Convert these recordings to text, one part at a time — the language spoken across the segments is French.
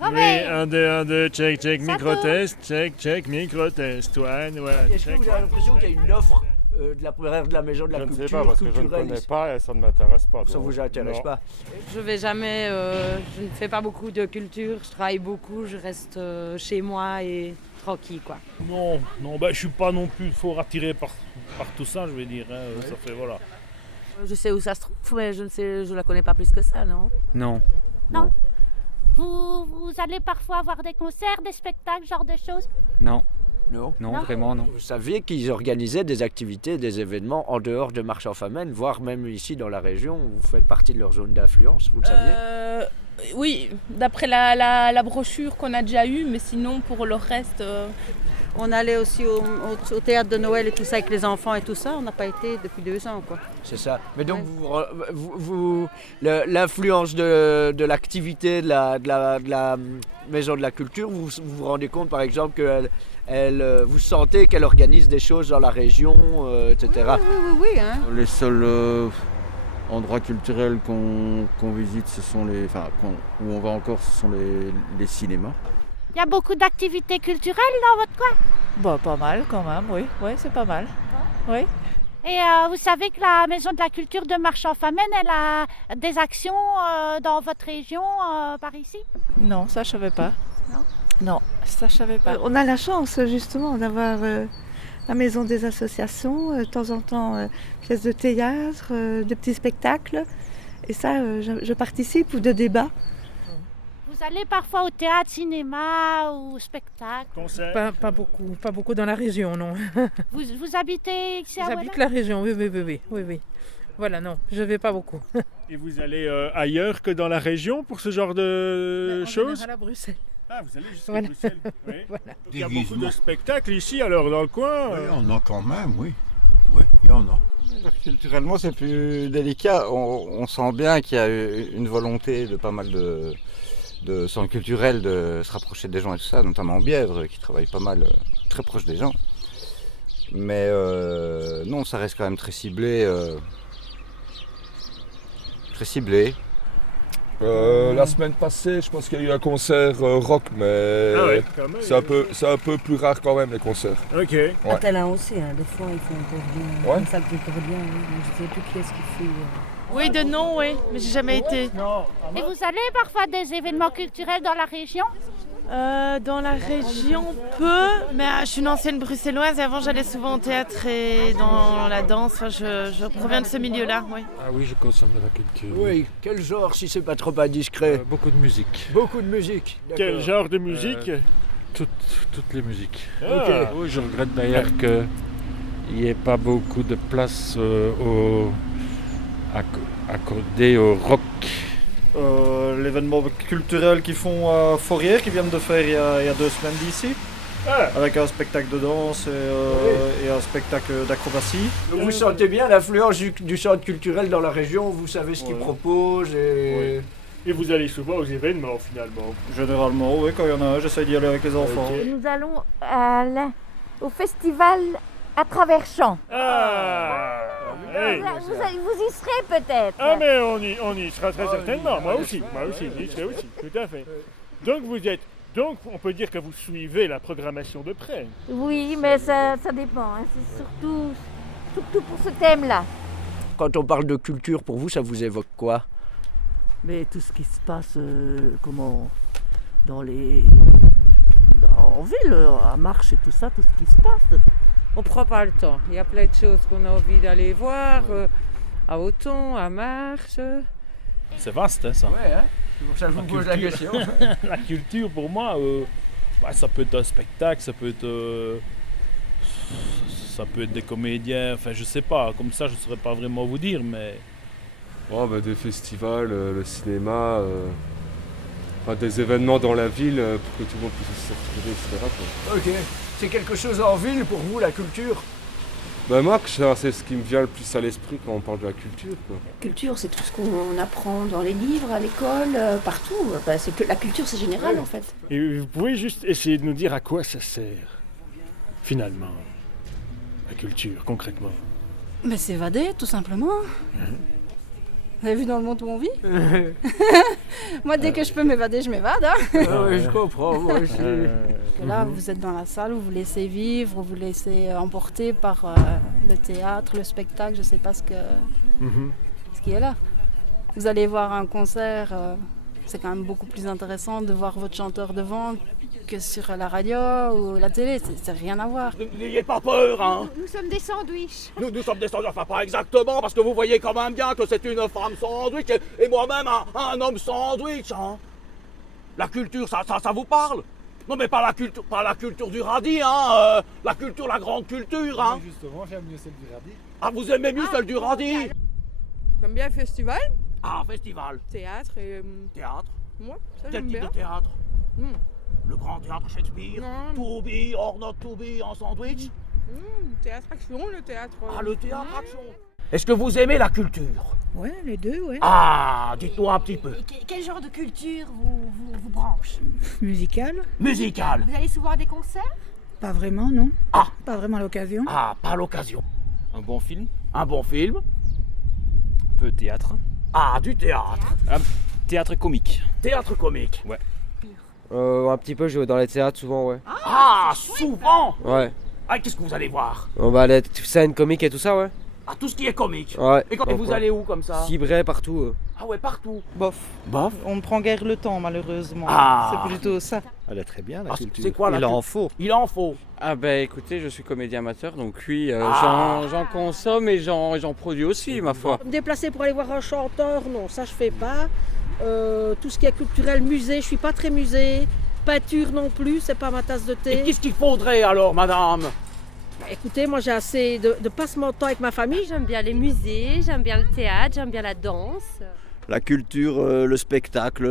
Oui, un, deux, check, micro-test, check, micro-test. Voilà, Est-ce que vous avez l'impression qu'il y a une offre de la première de la maison de la Je ne culture sais pas parce que je ne culturelle connais ici? pas et ça ne m'intéresse pas. Ça donc, vous intéresse non. pas? Je vais jamais, je ne fais pas beaucoup de culture, je travaille beaucoup, je reste chez moi et tranquille quoi. Non, je suis pas non plus fort attiré par tout ça, je vais dire. Ça fait voilà. Je sais où ça se trouve, mais je la connais pas plus que ça, non? Non. Non. Vous allez parfois voir des concerts, des spectacles, ce genre de choses? Non. Non. Non, Non. vraiment non. Vous saviez qu'ils organisaient des activités, des événements en dehors de Marche en Famenne, voire même ici dans la région, vous faites partie de leur zone d'influence, vous le saviez? Oui, d'après la brochure qu'on a déjà eue, mais sinon pour le reste... On allait aussi au théâtre de Noël et tout ça avec les enfants et tout ça, on n'a pas été depuis 2 ans quoi. C'est ça. Mais donc Ouais. l'influence de l'activité de la maison de la culture, vous vous rendez compte par exemple que vous sentez qu'elle organise des choses dans la région, etc. Oui, hein. Les seuls endroits culturels qu'on visite, ce sont où on va encore, ce sont les cinémas. Il y a beaucoup d'activités culturelles dans votre coin? Bah, pas mal quand même, oui. Oui, c'est pas mal. Oui. Et vous savez que la Maison de la Culture de Marche-en-Famenne, elle a des actions dans votre région, par ici? Non, ça je savais pas. Non. Non, ça je savais pas. On a la chance justement d'avoir la maison des associations, de temps en temps pièces de théâtre, de petits spectacles. Et ça, je participe ou de débats. Vous allez parfois au théâtre, cinéma ou spectacle? Concert. Pas beaucoup dans la région, non. Vous habitez ici à J'habite Ouella? la région, oui. Voilà, non, je vais pas beaucoup. Et vous allez ailleurs que dans la région pour ce genre de choses? À Bruxelles. Ah, vous allez jusqu'à Voilà. Bruxelles. Oui. Voilà. Donc, il y a beaucoup de spectacles ici alors dans le coin. Oui, on en a quand même, oui. Oui, il y en a. Culturellement, c'est plus délicat. On sent bien qu'il y a une volonté de pas mal de centres culturels de se rapprocher des gens et tout ça, notamment Bièvre, qui travaille pas mal, très proche des gens. Mais non, ça reste quand même très ciblé. Très ciblé. La semaine passée, je pense qu'il y a eu un concert rock, mais Ah ouais, quand même. c'est un peu plus rare quand même les concerts. Ok. Ouais. Talent aussi, hein. Des fois ils font encore bien. Ouais. Comme ça, plutôt bien, oui. Mais je sais plus qui est-ce qui fait. Oui, de nom, oui, mais j'ai jamais été. Et vous allez parfois à des événements culturels dans la région? Dans la région, peu, mais je suis une ancienne bruxelloise et avant j'allais souvent au théâtre et dans la danse, enfin, je proviens de ce milieu-là, oui. Ah oui, je consomme de la culture. Oui, quel genre si c'est pas trop indiscret? Beaucoup de musique. Beaucoup de musique. Quel d'accord. genre de musique? Toutes les musiques. Ok. Oui, je regrette d'ailleurs qu'il n'y ait pas beaucoup de place accordée au rock. L'événement culturel qu'ils font à Fourrière, qu'ils viennent de faire il y a 2 semaines d'ici, avec un spectacle de danse et un spectacle d'acrobatie. Donc vous sentez bien l'influence du centre culturel dans la région, vous savez ce qu'ils proposent et... Et vous allez souvent aux événements finalement. Généralement, oui, quand il y en a un, j'essaie d'y aller avec les enfants. Ok. Nous allons au festival à travers champs. Ah, hey. Vous y serez peut-être. Ah mais on y sera très certainement, moi aussi, j'y serai aussi, tout à fait. Donc on peut dire que vous suivez la programmation de près. Oui, mais ça dépend. Hein. C'est surtout pour ce thème-là. Quand on parle de culture, pour vous, ça vous évoque quoi? Mais tout ce qui se passe, en ville, à Marche et tout ça, tout ce qui se passe. On prend pas le temps. Il y a plein de choses qu'on a envie d'aller voir, à Auton, à Marche. C'est vaste, hein, ça. Ouais, hein? C'est pour ça que je vous pose la question. La culture, pour moi, ça peut être un spectacle, ça peut être des comédiens, enfin je sais pas, comme ça je ne saurais pas vraiment vous dire, mais... Des festivals, le cinéma, des événements dans la ville pour que tout le monde puisse se retrouver, etc. quoi. Ok. C'est quelque chose en ville pour vous, la culture? Moi, c'est ce qui me vient le plus à l'esprit quand on parle de la culture, quoi. Culture, c'est tout ce qu'on apprend dans les livres, à l'école, partout. C'est que la culture, c'est général en fait. Et vous pouvez juste essayer de nous dire à quoi ça sert, finalement, la culture, concrètement. Mais s'évader, tout simplement. Vous avez vu dans le monde où on vit? Moi, dès que je peux m'évader, je m'évade. Hein. Oui, je comprends, moi aussi. Là, vous êtes dans la salle, vous vous laissez vivre, vous vous laissez emporter par le théâtre, le spectacle, je ne sais pas ce qui est là. Vous allez voir un concert, c'est quand même beaucoup plus intéressant de voir votre chanteur devant que sur la radio ou la télé, c'est rien à voir. N'ayez pas peur, hein. Nous sommes des sandwichs. Nous sommes des sandwichs, enfin pas exactement, parce que vous voyez quand même bien que c'est une femme sandwich et moi-même un homme sandwich, hein. La culture, ça vous parle? Non mais pas la culture du radis, hein. La grande culture, hein. Moi, justement, j'aime mieux celle du radis. Ah, vous aimez mieux celle du radis? J'aime bien le festival. Ah, festival. Théâtre et... Théâtre? Moi, ça Quel j'aime type bien. de théâtre? Le grand théâtre Shakespeare? Non. To be or not to be en sandwich? Théâtre action, le théâtre... Ah, le théâtre action. Est-ce que vous aimez la culture? Ouais, les deux, ouais. Ah, dites-nous un petit peu. Quel genre de culture vous branche? Musical. Musical. Vous allez souvent à des concerts? Pas vraiment, non. Ah. Pas vraiment à l'occasion. Ah, pas à l'occasion. Un bon film. Un bon film. Un peu de théâtre. Ah, du théâtre. Théâtre comique. Théâtre comique. Ouais. Un petit peu, je vais dans les théâtres souvent, ouais. Ah, souvent. Ouais. Ah, qu'est-ce que vous allez voir? Les scènes comiques et tout ça, ouais. Ah, tout ce qui est comique. Ouais. Et vous allez où comme ça? Cibray, partout. Ah ouais, partout. Bof. Bof. On ne prend guère le temps, malheureusement. Ah. C'est plutôt ça. Elle est très bien, la culture. C'est quoi, Il en faut. Il en faut. Ah ben écoutez, je suis comédien amateur, donc oui, j'en consomme et j'en produis aussi, ma foi. Me déplacer pour aller voir un chanteur, non, ça je fais pas. Tout ce qui est culturel, musée, je suis pas très musée. Peinture non plus, c'est pas ma tasse de thé. Et qu'est-ce qu'il faudrait alors, madame? Écoutez, moi j'ai assez de passer mon temps avec ma famille. J'aime bien les musées, j'aime bien le théâtre, j'aime bien la danse. La culture, le spectacle,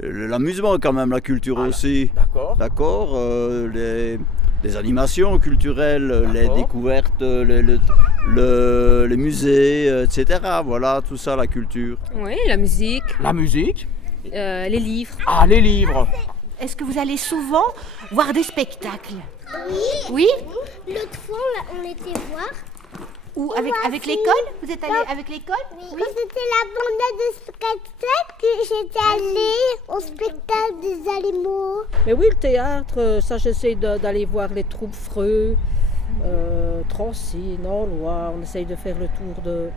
l'amusement quand même, la culture aussi. D'accord. Les animations culturelles, les découvertes, les musées, etc. Voilà, tout ça, la culture. Oui, la musique. La musique? Les livres. Ah, les livres. Est-ce que vous allez souvent voir des spectacles? Oui. Oui. L'autre fois, on était voir. Ou avec l'école? Vous êtes allé avec l'école? Oui. Quand c'était la bande de spectacle, j'étais allée au spectacle des animaux. Mais oui, le théâtre, ça j'essaie d'aller voir les troupes Freux, Trancy, Nord-Loire. On essaye de faire le tour de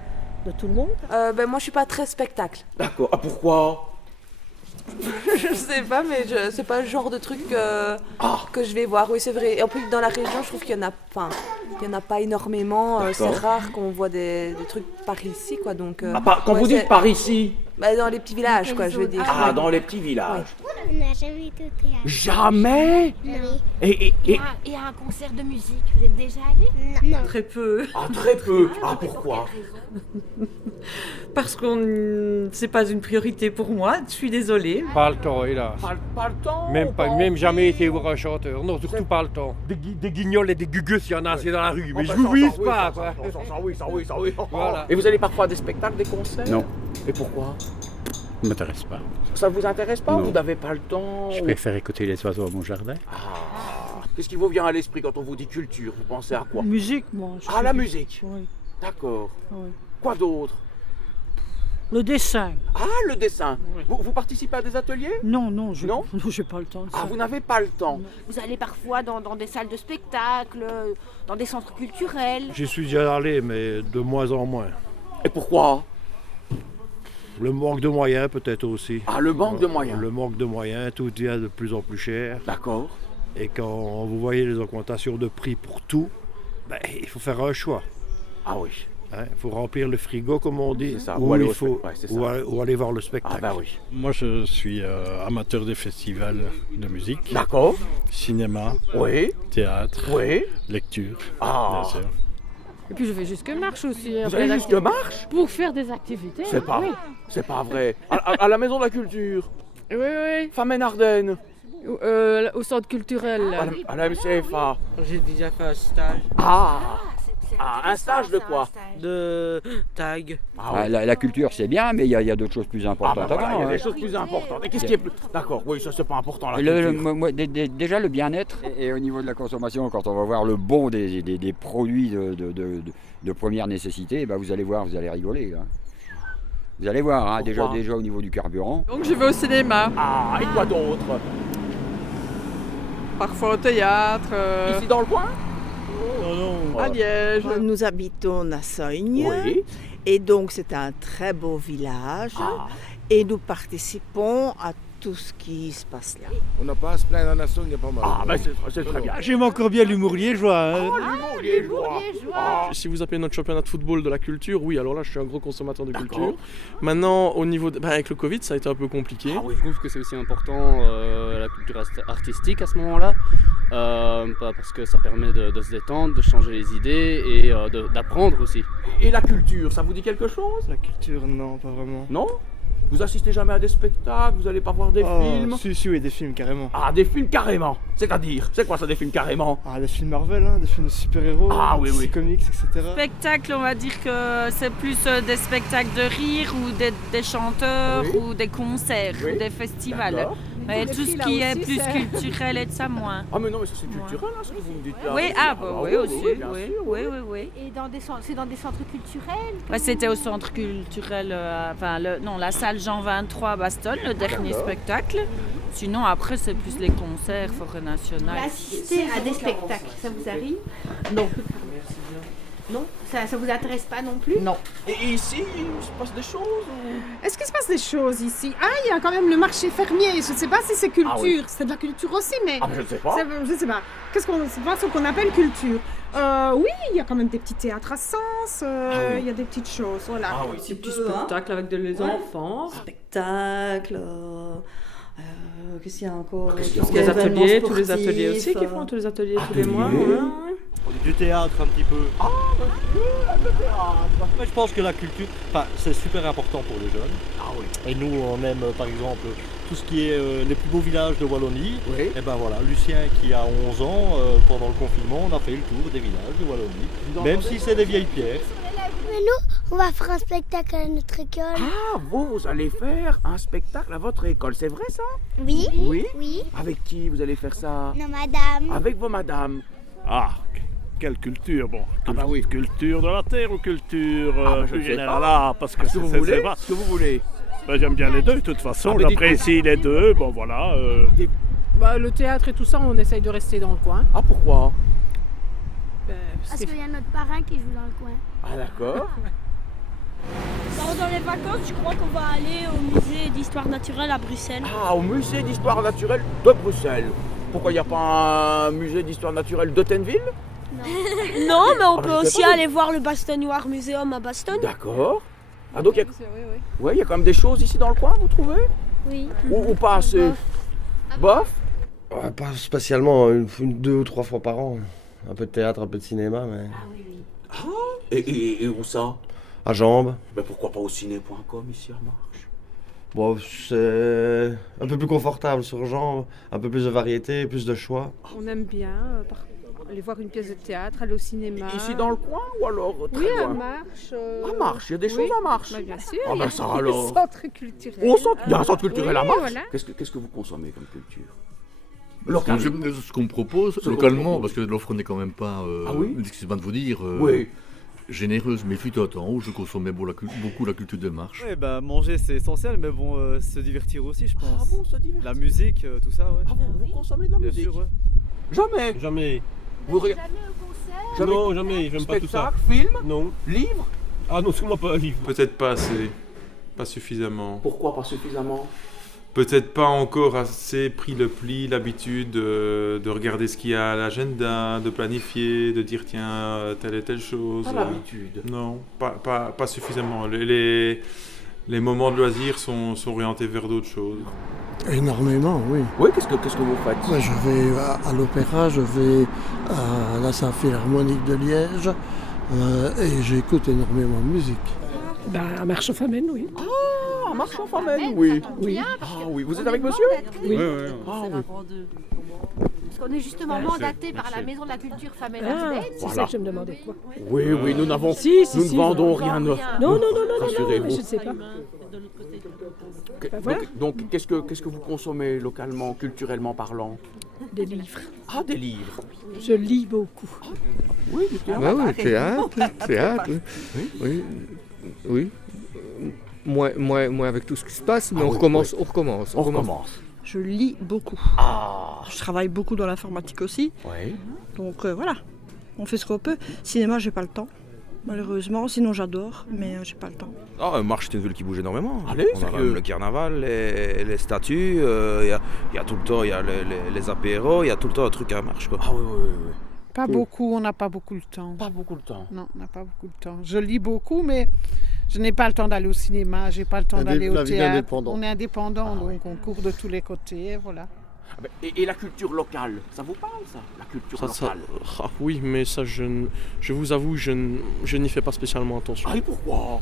tout le monde. Moi je suis pas très spectacle. D'accord. Ah, pourquoi? Je sais pas, mais c'est pas le genre de truc que je vais voir. Oui, c'est vrai. Et en plus, dans la région, je trouve qu'il y en a pas énormément. C'est rare qu'on voit des trucs par ici, quoi. Donc, quand vous dites par ici? Dans les petits villages, quoi, je veux dire. Ah, dans les petits villages. On n'a jamais été au théâtre. Jamais? Non. Et à un concert de musique, vous êtes déjà allé? Non. Très peu. Ah, très peu. Ah, pourquoi? Parce que c'est pas une priorité pour moi, je suis désolée. Pas le temps, hélas. Pas le temps? Même jamais été voir un chanteur. Non, surtout pas le temps. Des guignols et des gugus, il y en a assez dans la rue. Mais je vous vise pas, quoi. Ça oui. Voilà. Et vous allez parfois à des spectacles, des concerts? Non. Et pourquoi? Ça ne m'intéresse pas. Ça vous intéresse pas? Non. Vous n'avez pas le temps? Je préfère écouter les oiseaux à mon jardin. Ah. Qu'est-ce qui vous vient à l'esprit quand on vous dit culture? Vous pensez à quoi? Musique, moi. La musique? Oui. D'accord. Oui. Quoi d'autre? Le dessin. Ah, le dessin. Oui. Vous participez à des ateliers? Non, j'ai pas le temps de ça. Ah, vous n'avez pas le temps? Vous allez parfois dans des salles de spectacle, dans des centres culturels. J'y suis déjà allé, mais de moins en moins. Et pourquoi? Le manque de moyens peut-être aussi. Ah, le manque de moyens. Le manque de moyens, tout devient de plus en plus cher. D'accord. Et quand vous voyez les augmentations de prix pour tout, il faut faire un choix. Ah oui. Il faut remplir le frigo, comme on dit, C'est ça. ou, aller il faut, c'est ça. ou aller voir le spectacle. Ah bah oui. Moi, je suis amateur des festivals de musique. D'accord. Cinéma. Oui. Théâtre. Oui. Lecture. Ah. Bien sûr. Et puis je fais jusque marche aussi. Vous allez jusque marche? Pour faire des activités. C'est pas, oui. C'est pas vrai. À la Maison de la Culture. Oui. Famenne-Ardenne. Au centre culturel. À la MCFA. J'ai déjà fait un stage. Un stage de quoi? De tag. La culture c'est bien, mais il y a d'autres choses plus importantes. Il y a des choses plus importantes. Et qu'est-ce qui est plus... D'accord, oui, ça c'est pas important la culture. Déjà le bien-être. Et au niveau de la consommation, quand on va voir le bon des produits de première nécessité, vous allez voir, vous allez rigoler. Hein. Vous allez voir, hein, déjà Pourquoi au niveau du carburant. Donc je vais au cinéma. Ah, et quoi d'autre? Parfois au théâtre. Ici dans le coin? À Liège. Nous habitons Nassogne. Oui. Et donc c'est un très beau village. Et nous participons à tout ce qui se passe là. On n'a pas à se plaindre à Nassogne, il y a pas mal. Ah, ben c'est très bien. J'aime encore bien l'humour liégeois. Oh, l'humour liégeois. Si vous appelez notre championnat de football de la culture, oui, alors là je suis un gros consommateur de culture. Maintenant, au niveau avec le Covid, ça a été un peu compliqué. Je trouve que c'est aussi important la culture artistique à ce moment-là, parce que ça permet de se détendre, de changer les idées et d'apprendre aussi. Et la culture, ça vous dit quelque chose? La culture, non, pas vraiment. Non? Vous assistez jamais à des spectacles? Vous allez pas voir des films? Si, oui, des films carrément. Ah, des films carrément? C'est-à-dire? C'est quoi ça, des films carrément? Ah, des films Marvel, hein, des films de super-héros, des comics, etc. Spectacle, on va dire que c'est plus des spectacles de rire ou des chanteurs ou des concerts ou des festivals. Mais tout ce qui est plus culturel et de ça moins. Ah mais non, mais ça c'est culturel, hein, ce que vous me dites là. Oui, oui aussi. Oui. Et c'est dans des centres culturels? Ouais, c'était au centre culturel, la salle Jean 23 à Bastogne, le dernier spectacle. Sinon après c'est plus les concerts, forêt nationale. Assister à des spectacles, ça vous arrive? Non. Non, ça vous intéresse pas non plus? Non. Et ici, il se passe des choses Est-ce qu'il se passe des choses ici? Ah, il y a quand même le marché fermier. Je ne sais pas si c'est culture. C'est de la culture aussi, mais... Ah, mais je ne sais pas. Je ne sais pas. C'est pas ce qu'on appelle culture. Oui, il y a quand même des petits théâtres à Sens. Il y a des petites choses, voilà. Ah oui, Des petits spectacles avec les enfants. Spectacle. Qu'est-ce qu'il y a encore? Les ateliers, tous les ateliers aussi qui font tous les ateliers tous les mois. Du théâtre un petit peu. Ah, le théâtre. Moi, je pense que la culture, c'est super important pour les jeunes. Ah oui. Et nous, on aime par exemple tout ce qui est les plus beaux villages de Wallonie. Oui. Et ben voilà, Lucien qui a 11 ans, pendant le confinement, on a fait le tour des villages de Wallonie. Même si c'est des vieilles pierres. Mais nous, on va faire un spectacle à notre école. Ah, vous allez faire un spectacle à votre école, c'est vrai ça? Oui. Oui. Avec qui vous allez faire ça? Non, madame. Avec vos madames. Ah, quelle culture, bon. Oui. Culture de la terre ou culture je sais générale? pas. Parce que Ce que vous voulez. Ce que vous voulez. J'aime bien les deux, de toute façon. J'apprécie les deux, bon voilà. Le théâtre et tout ça, on essaye de rester dans le coin. Ah, pourquoi? Parce qu'il y a notre parrain qui joue dans le coin. Ah, d'accord. Dans les vacances, je crois qu'on va aller au musée d'histoire naturelle à Bruxelles. Ah, au musée d'histoire naturelle de Bruxelles. Pourquoi il n'y a pas un musée d'histoire naturelle d'Ottenville? Non, mais on peut aussi aller voir le Bastogne-Noir Museum à Bastogne. D'accord. Ah, donc il y a quand même des choses ici dans le coin, vous trouvez? Oui. Ou pas assez? Bof? Ouais, pas spécialement, 2 ou 3 fois par an. Un peu de théâtre, un peu de cinéma, mais... Et où ça? À Jambes. Mais pourquoi pas au ciné.com ici à Marche? Bon, c'est un peu plus confortable sur Jambes, un peu plus de variété, plus de choix. On aime bien aller voir une pièce de théâtre, aller au cinéma. Ici dans le coin ou alors très loin? Oui, à Marche. À Marche, il y a des choses à Marche? Bien sûr, ah, il y a ben ça alors. un centre culturel. Il y a un centre culturel à Marche? Voilà. Qu'est-ce que vous consommez comme culture? Ce qu'on propose localement, parce que l'offre n'est quand même pas, excusez-moi de vous dire, généreuse, mais fut un temps où je consommais beaucoup la culture de marche. Ouais, manger c'est essentiel, mais bon, se divertir aussi, je pense. Ah bon, se divertir? La musique, tout ça, ouais. Ah vous consommez de la musique? Bien sûr, ouais. Jamais. Vous Jamais au concert? Non, jamais, j'aime pas tout ça. Spectacle, film? Non. Livre? Ah non, sûrement pas un livre. Peut-être pas assez, pas suffisamment. Pourquoi pas suffisamment? Peut-être pas encore assez pris le pli, l'habitude de regarder ce qu'il y a à l'agenda, de planifier, de dire tiens, telle et telle chose. Pas l'habitude? Non, pas suffisamment. Les moments de loisirs sont orientés vers d'autres choses. Énormément, oui. Oui, qu'est-ce que vous faites? Je vais à l'opéra, je vais à la Philharmonique de Liège et j'écoute énormément de musique. À Marche aux Famenne, oui. Ah, à Marche aux Famenne, oui. Ah oui, vous êtes avec monsieur? Oui. Ah oui. Parce qu'on est justement mandaté par la Maison de la Culture Famenne à Sven. C'est ça que je me demandais, quoi. Oui, nous n'avons... nous ne vendons rien. Non, rassurez-vous. je ne sais pas. Donc qu'est-ce que vous consommez localement, culturellement parlant? Des livres. Ah, des livres. Je lis beaucoup. Oui, du théâtre. Oui, théâtre. Oui. Moins avec tout ce qui se passe, mais on recommence. Je lis beaucoup. Je travaille beaucoup dans l'informatique aussi. Oui. Donc voilà, on fait ce qu'on peut. Cinéma, j'ai pas le temps, malheureusement. Sinon, j'adore, mais j'ai pas le temps. Marche, c'est une ville qui bouge énormément. Allez, on a le carnaval, les statues, il y a tout le temps, il y a les apéros, il y a tout le temps un truc à Marche, quoi. Ah oui. Pas beaucoup, on n'a pas beaucoup le temps. Pas beaucoup le temps. Non, on n'a pas beaucoup de temps. Je lis beaucoup, mais je n'ai pas le temps d'aller au cinéma, j'ai pas le temps d'aller au théâtre. On est indépendant, donc on court de tous les côtés, voilà. Et la culture locale, ça vous parle ça? La culture locale Oui, mais ça, je vous avoue, je n'y fais pas spécialement attention. Ah et pourquoi?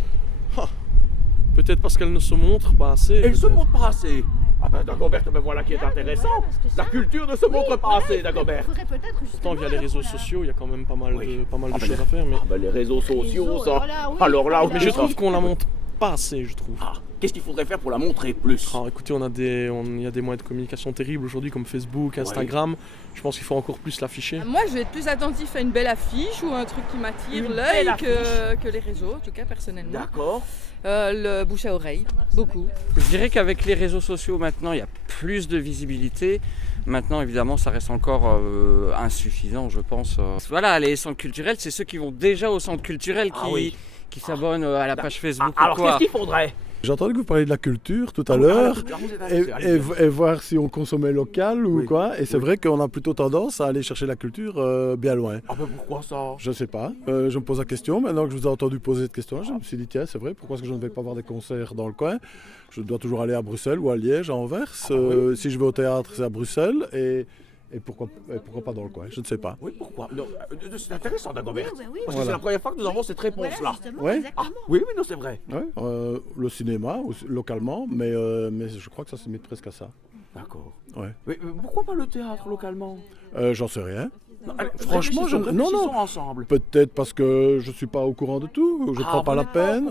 Peut-être parce qu'elle ne se montre pas assez. Elle se montre pas assez. Ah ben Dagobert, me voilà qui est intéressant. La culture ne se montre pas assez, Dagobert. Pourtant, via les réseaux sociaux, il y a quand même pas mal de choses à faire. Mais... les réseaux sociaux, ça. Alors là, mais je trouve qu'on la montre pas assez, je trouve. Qu'est-ce qu'il faudrait faire pour la montrer plus? Écoutez, il y a des moyens de communication terribles aujourd'hui, comme Facebook, Instagram. Je pense qu'il faut encore plus l'afficher. Moi, je vais être plus attentif à une belle affiche ou un truc qui m'attire l'œil que les réseaux, en tout cas personnellement. D'accord. Le bouche à oreille, beaucoup. Je dirais qu'avec les réseaux sociaux maintenant, il y a plus de visibilité. Maintenant, évidemment, ça reste encore insuffisant, je pense. Voilà, les centres culturels, c'est ceux qui vont déjà au centre culturel qui s'abonnent à la page Facebook. Alors, qu'est-ce qu'il faudrait? J'ai entendu que vous parliez de la culture tout à l'heure et voir si on consommait local ou quoi. Et c'est vrai qu'on a plutôt tendance à aller chercher la culture bien loin. Ah ben pourquoi ça? Je sais pas. Je me pose la question. Maintenant que je vous ai entendu poser cette question, je me suis dit tiens, c'est vrai, pourquoi est-ce que je ne vais pas voir des concerts dans le coin? Je dois toujours aller à Bruxelles ou à Liège, à Anvers. Si je vais au théâtre, c'est à Bruxelles. Et pourquoi pas dans le coin? Je ne sais pas. Oui, pourquoi? C'est intéressant, Dagobert. Parce que Voilà. c'est la première fois que nous avons cette réponse-là. Ouais. Oui, non, c'est vrai. Ouais, le cinéma, localement, mais je crois que ça se limite presque à ça. D'accord. Ouais. Mais pourquoi pas le théâtre localement? J'en sais rien. Franchement, non. Ensemble. Peut-être parce que je ne suis pas au courant de tout, je ne prends pas la peine.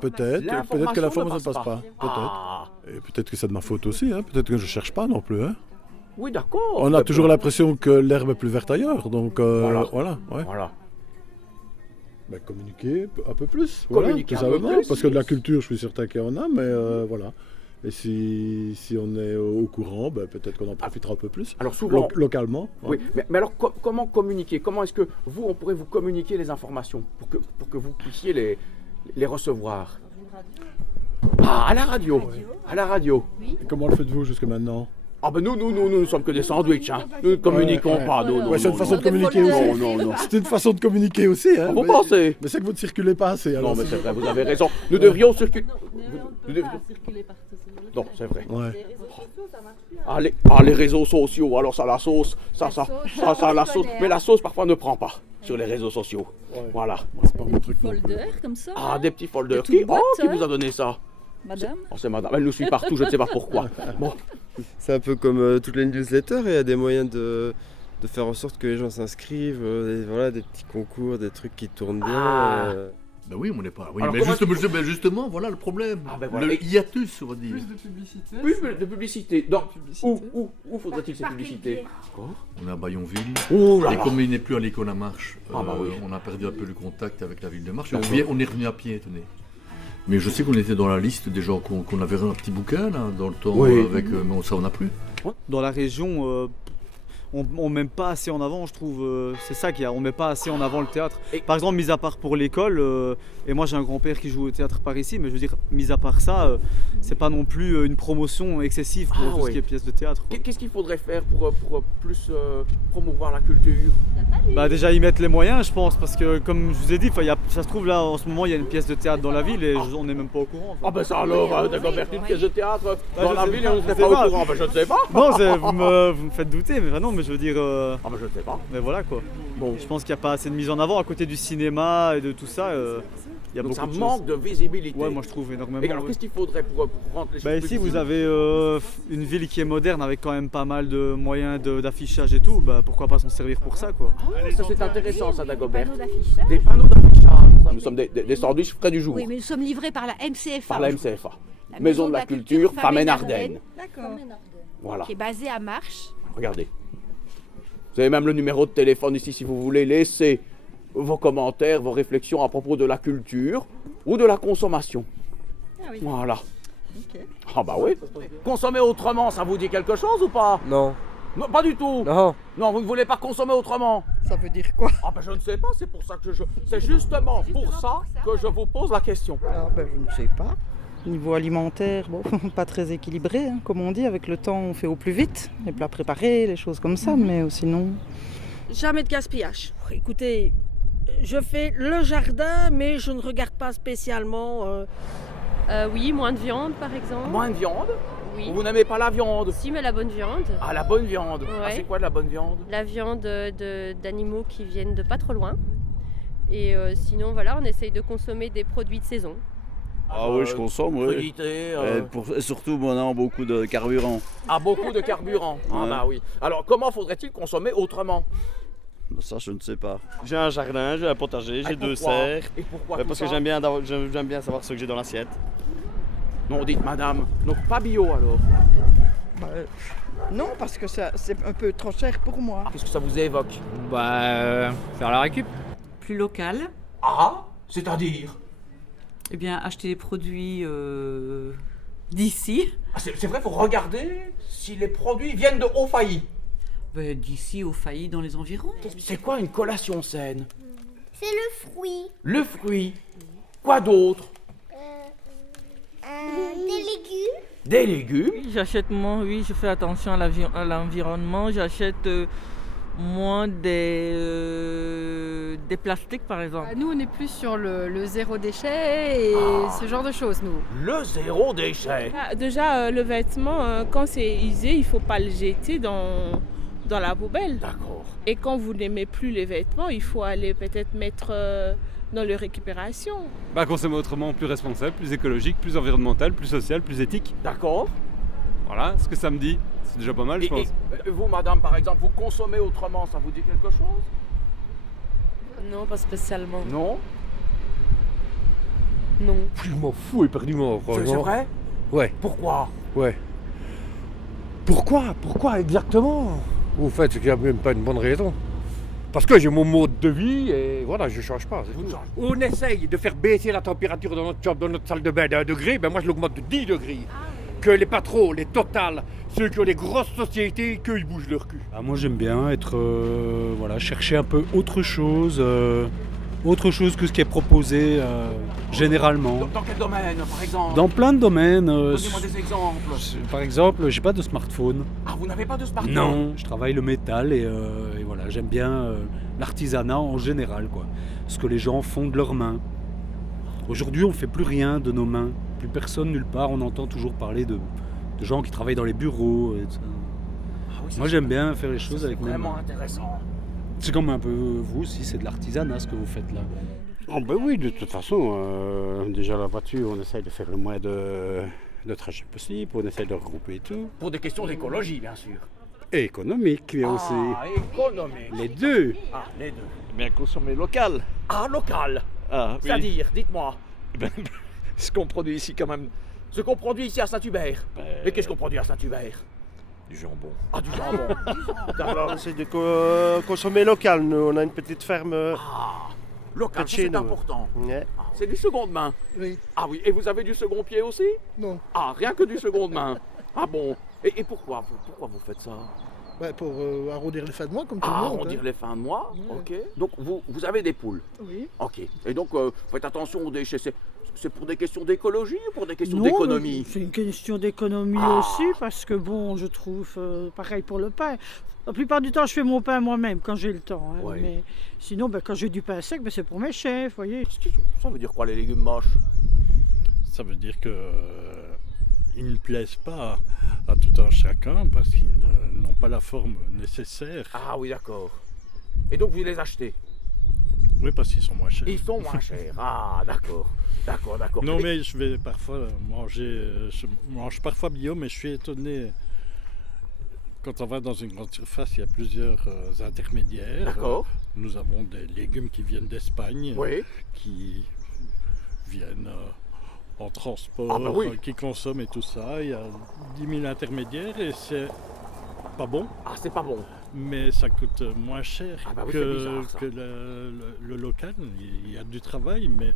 Peut-être que l'information ne passe pas. Peut-être. Et peut-être que c'est de ma faute aussi, hein. Peut-être que je ne cherche pas non plus. Hein. Oui, d'accord. On a toujours l'impression que l'herbe est plus verte ailleurs, donc voilà. Ben, communiquer un peu plus, Communiquer tout un peu simplement, plus, parce que de la culture, je suis certain qu'il y en a, mais voilà. Et si on est au courant, ben, peut-être qu'on en profitera un peu plus. Alors souvent, localement. Oui, mais alors comment communiquer? Comment est-ce que on pourrait vous communiquer les informations pour que vous puissiez les recevoir? À la radio. À la radio. Et comment le faites-vous jusque maintenant? Ah ben nous ne sommes que des sandwichs, hein. Nous ne communiquons pas. C'est une façon de communiquer aussi. Non. C'est une façon de communiquer aussi. Hein, Vous pensez? Mais c'est que vous ne circulez pas assez. Alors non, mais c'est vrai, vous avez raison. Nous devrions circuler. Non, c'est vrai. Ouais. Les réseaux sociaux, alors ça la sauce, ça la sauce. Mais la sauce parfois ne prend pas sur les réseaux sociaux. Ouais. Voilà. C'est pas mon truc. Folders comme ça. Des petits folders. Qui vous a donné ça? Madame. C'est madame. Elle nous suit partout, je ne sais pas pourquoi. Bon. C'est un peu comme toutes les newsletters, il y a des moyens de faire en sorte que les gens s'inscrivent, des petits concours, des trucs qui tournent bien. Ben oui, on n'est pas. Oui, alors, mais justement, voilà le problème. Voilà. Le hiatus, on va dire. Plus de publicité. Plus de publicité. Donc, où faudrait-il ces publicités? On est à Bayonville. Oh là et là. comme il n'est plus à l'école à Marche, oui. on a perdu un peu le contact avec la ville de Marche. On est revenu à pied, tenez. Mais je sais qu'on était dans la liste des gens qu'on avait un petit bouquin là, dans le temps, mais ça on n'a plus. Dans la région, on met pas assez en avant, je trouve. C'est ça qu'il y a, on met pas assez en avant le théâtre. Par exemple, mis à part pour l'école, et moi j'ai un grand-père qui joue au théâtre par ici, mais je veux dire, mis à part ça, c'est pas non plus une promotion excessive pour tout ce qui est pièces de théâtre. Qu'est-ce qu'il faudrait faire pour plus promouvoir la culture? Bah déjà y mettre les moyens, je pense, parce que comme je vous ai dit, ça se trouve là en ce moment il y a une pièce de théâtre dans la ville et on n'est même pas au courant. Ah ben ça alors, d'accord, une pièce de théâtre dans la ville et on ne serait pas au courant, je ne sais pas. Non, vous me faites douter, mais non, mais je veux dire... Ah ben je ne sais pas. Mais voilà quoi. Bon, je pense qu'il n'y a pas assez de mise en avant à côté du cinéma et de tout ça. Il y a donc beaucoup ça manque de visibilité. Ouais, moi je trouve énormément. Et alors qu'est-ce qu'il faudrait pour rendre les choses ici plus vous avez une ville qui est moderne avec quand même pas mal de moyens d'affichage et tout, pourquoi pas s'en servir pour ça quoi. Ça c'est intéressant ça Dagobert. Des panneaux d'affichage. Nous sommes des sandwichs frais du jour. Oui, mais nous sommes livrés par la MCFA. Par la MCFA. Maison de la Culture, Famenne-Ardenne. D'accord. Voilà. Qui est basée à Marche. Regardez. Vous avez même le numéro de téléphone ici si vous voulez laisser vos commentaires, vos réflexions à propos de la culture ou de la consommation. Voilà. Ok. Ah bah oui. Consommer autrement, ça vous dit quelque chose ou pas? Non. Non, pas du tout. Non. Non, vous ne voulez pas consommer autrement? Ça veut dire quoi? Ah ben je ne sais pas, c'est pour ça que c'est justement pour ça que je vous pose la question. Ah ben je ne sais pas. Niveau alimentaire, bon, pas très équilibré, hein, comme on dit. Avec le temps, on fait au plus vite. Les plats préparés, les choses comme ça, mais sinon... Jamais de gaspillage. Écoutez, je fais le jardin, mais je ne regarde pas spécialement... Oui, moins de viande par exemple. Moins de viande? Oui. Vous n'aimez pas la viande? Si, mais la bonne viande. Ah, la bonne viande. Ouais. Ah, c'est quoi de la bonne viande? La viande d'animaux qui viennent de pas trop loin. Et sinon, voilà, on essaye de consommer des produits de saison. Ah oui, je consomme, oui. Crudité, Surtout maintenant, beaucoup de carburant. Ah, beaucoup de carburant. Ah Ouais. bah oui. Alors, comment faudrait-il consommer autrement? Ça, je ne sais pas. J'ai un jardin, j'ai un potager, j'ai 2 pourquoi serres. Et pourquoi Parce tout que ça j'aime bien savoir ce que j'ai dans l'assiette. Non, dites madame. Donc pas bio alors? Non, parce que c'est un peu trop cher pour moi. Qu'est-ce que ça vous évoque? Faire la récup. Plus local. Ah, c'est-à-dire? Eh bien, acheter des produits d'ici. Ah, c'est vrai, faut regarder si les produits viennent de Haut-Failly. D'ici au Failly dans les environs. C'est quoi une collation saine? C'est le fruit. Le fruit. Quoi d'autre? Des légumes. Des légumes? Oui, j'achète moins, oui, je fais attention à l'environnement. J'achète moins des plastiques par exemple. Nous, on est plus sur le zéro déchet et ce genre de choses, nous. Le zéro déchet. Déjà, le vêtement, quand c'est usé, il ne faut pas le jeter dans la poubelle. D'accord. Et quand vous n'aimez plus les vêtements, il faut aller peut-être mettre dans leur récupération. Consommer autrement, plus responsable, plus écologique, plus environnemental, plus social, plus éthique. D'accord. Voilà ce que ça me dit. C'est déjà pas mal, je pense. Et vous, madame, par exemple, vous consommez autrement, ça vous dit quelque chose? Non, pas spécialement. Non? Non. Je m'en fous éperdument, C'est franchement. vrai? Ouais. Pourquoi? Ouais. Pourquoi exactement? Au fait, c'est qu'il n'y a même pas une bonne raison. Parce que j'ai mon mode de vie et voilà, je ne change pas. On essaye de faire baisser la température dans notre chambre, dans notre salle de bain d'1 degré, ben moi je l'augmente de 10 degrés. Que les patrons, les Total, ceux qui ont des grosses sociétés, qu'ils bougent leur cul. Moi j'aime bien être, chercher un peu autre chose que ce qui est proposé généralement. Dans quel domaine, par exemple? Dans plein de domaines. Donnez-moi des exemples. Par exemple, j'ai pas de smartphone. Ah, vous n'avez pas de smartphone? Non, je travaille le métal et voilà, j'aime bien l'artisanat en général, quoi. Ce que les gens font de leurs mains. Aujourd'hui, on ne fait plus rien de nos mains. Plus personne, nulle part. On entend toujours parler de gens qui travaillent dans les bureaux. Et tout ça. Moi, j'aime bien faire les choses avec mes mains. Vraiment intéressant. C'est comme un peu vous aussi, c'est de l'artisanat ce que vous faites là. Oh ben oui, de toute façon, déjà la voiture, on essaye de faire le moins de trajets possible, on essaye de regrouper tout. Pour des questions d'écologie, bien sûr. Et économique, bien aussi. Ah, économique. Les deux. Ah, les deux. Bien consommer local. Ah, local. Ah, oui. C'est-à-dire, dites-moi. Ce qu'on produit ici quand même. Ce qu'on produit ici à Saint-Hubert. Mais qu'est-ce qu'on produit à Saint-Hubert? Du jambon. Ah, du jambon. Alors, on essaie de consommer local. Nous, on a une petite ferme. Local, chez c'est nous. important. Ouais. Ah, c'est du seconde main? Oui. Ah oui, et vous avez du second pied aussi? Non. Ah, rien que du seconde main. Ah bon. Et pourquoi vous faites ça? Pour arrondir les fins de mois, comme tout le monde. Arrondir les fins de mois, ok. Donc vous avez des poules? Oui. Ok. Et donc faites attention aux déchets. C'est pour des questions d'écologie ou pour des questions d'économie? C'est une question d'économie aussi, parce que bon, je trouve, pareil pour le pain. La plupart du temps, je fais mon pain moi-même quand j'ai le temps. Hein, Ouais. Mais sinon, quand j'ai du pain sec, c'est pour mes chefs, vous voyez. Ça veut dire quoi, les légumes moches? Ça veut dire que ils ne plaisent pas à tout un chacun parce qu'ils n'ont pas la forme nécessaire. Ah oui, d'accord. Et donc vous les achetez? Oui, parce qu'ils sont moins chers. Ils sont moins chers. Ah, d'accord. D'accord. Non, mais je vais parfois manger, je mange parfois bio, mais je suis étonné. Quand on va dans une grande surface, il y a plusieurs intermédiaires. D'accord. Nous avons des légumes qui viennent d'Espagne, Oui. qui viennent en transport, Ah bah oui. qui consomment et tout ça. Il y a 10 000 intermédiaires et c'est pas bon. Ah, c'est pas bon. Mais ça coûte moins cher Ah bah oui, c'est bizarre, ça. que le local. Il y a du travail, mais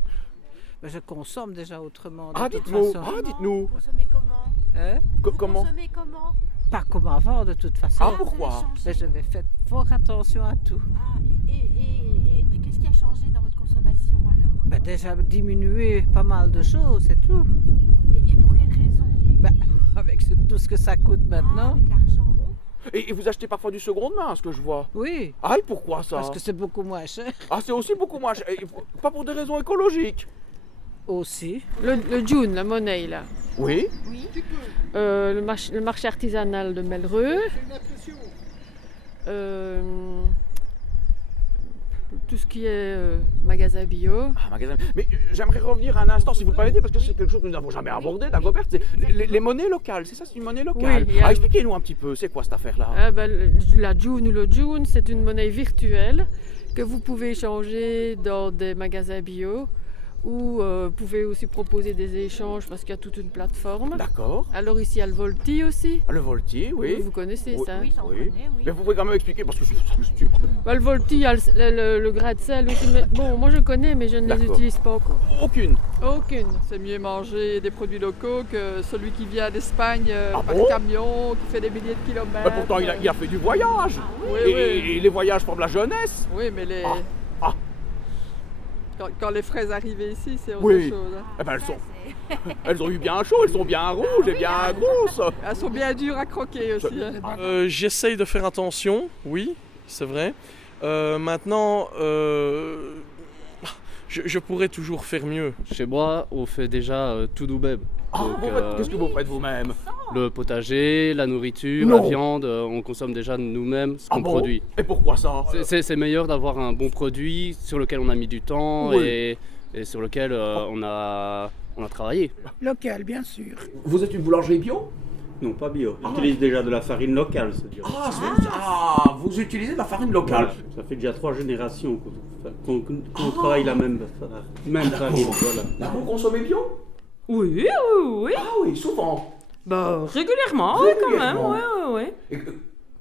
Je consomme déjà autrement. Ah, de toute dites-nous. façon. Ah, dites-nous. Consommez comment Hein? Comment? Consommez comment? Pas comme avant, de toute façon. Ah, pourquoi? Mais je vais faire fort attention à tout. Et qu'est-ce qui a changé dans votre consommation alors? Ben, déjà diminuer pas mal de choses, c'est tout. Et pour quelle raison? Ben, avec tout ce que ça coûte maintenant. Avec l'argent. Et vous achetez parfois du seconde main, ce que je vois? Oui. Ah, et pourquoi ça? Parce que c'est beaucoup moins cher. Ah, c'est aussi beaucoup moins cher. Et pas pour des raisons écologiques? Aussi. Le June, la monnaie là. Oui. Le marché artisanal de Melreux. Tout ce qui est magasin bio. Ah, magasin. Mais j'aimerais revenir un instant, si vous le permettez, parce que c'est quelque chose que nous n'avons jamais abordé, Dagobert. C'est les monnaies locales, c'est ça, c'est une monnaie locale. Oui, expliquez-nous un petit peu, c'est quoi cette affaire-là? La June ou le June, c'est une monnaie virtuelle que vous pouvez échanger dans des magasins bio. Ou vous pouvez aussi proposer des échanges parce qu'il y a toute une plateforme. D'accord. Alors ici, il y a le Volti aussi. Ah, le Volti, oui. Vous connaissez ça? Oui, ça on connaît, oui. Mais vous pouvez quand même expliquer parce que je suis... Le Volti, il y a le gratte-sel aussi. Mais bon, moi je connais, mais je ne les utilise pas encore. Aucune? Aucune. C'est mieux manger des produits locaux que celui qui vient d'Espagne par bon camion, qui fait des milliers de kilomètres. Mais pourtant, il a fait du voyage. Oui, et les voyages forment la jeunesse. Oui, mais les... Quand les fraises arrivaient ici, c'est autre Oui. chose. Hein. Eh ben, elles ont eu bien chaud, elles sont bien rouges et bien grosses. Elles sont bien dures à croquer aussi. Hein. J'essaye de faire attention, oui, c'est vrai. Maintenant, je pourrais toujours faire mieux. Chez moi, on fait déjà tout nous-mêmes. Qu'est-ce que vous faites vous-même? Le potager, la nourriture, Non. la viande, on consomme déjà nous-mêmes ce qu'on bon produit. Et pourquoi ça? C'est meilleur d'avoir un bon produit sur lequel on a mis du temps Oui. et sur lequel on a travaillé. Local, bien sûr. Vous êtes une boulangerie bio? Non, pas bio. J'utilise déjà de la farine locale, c'est-à-dire. Vous utilisez de la farine locale? Ça fait déjà 3 générations qu'on travaille la même farine. Voilà. Là, vous consommez bio? Oui. Ah oui, souvent. Régulièrement, quand même. Oui. Et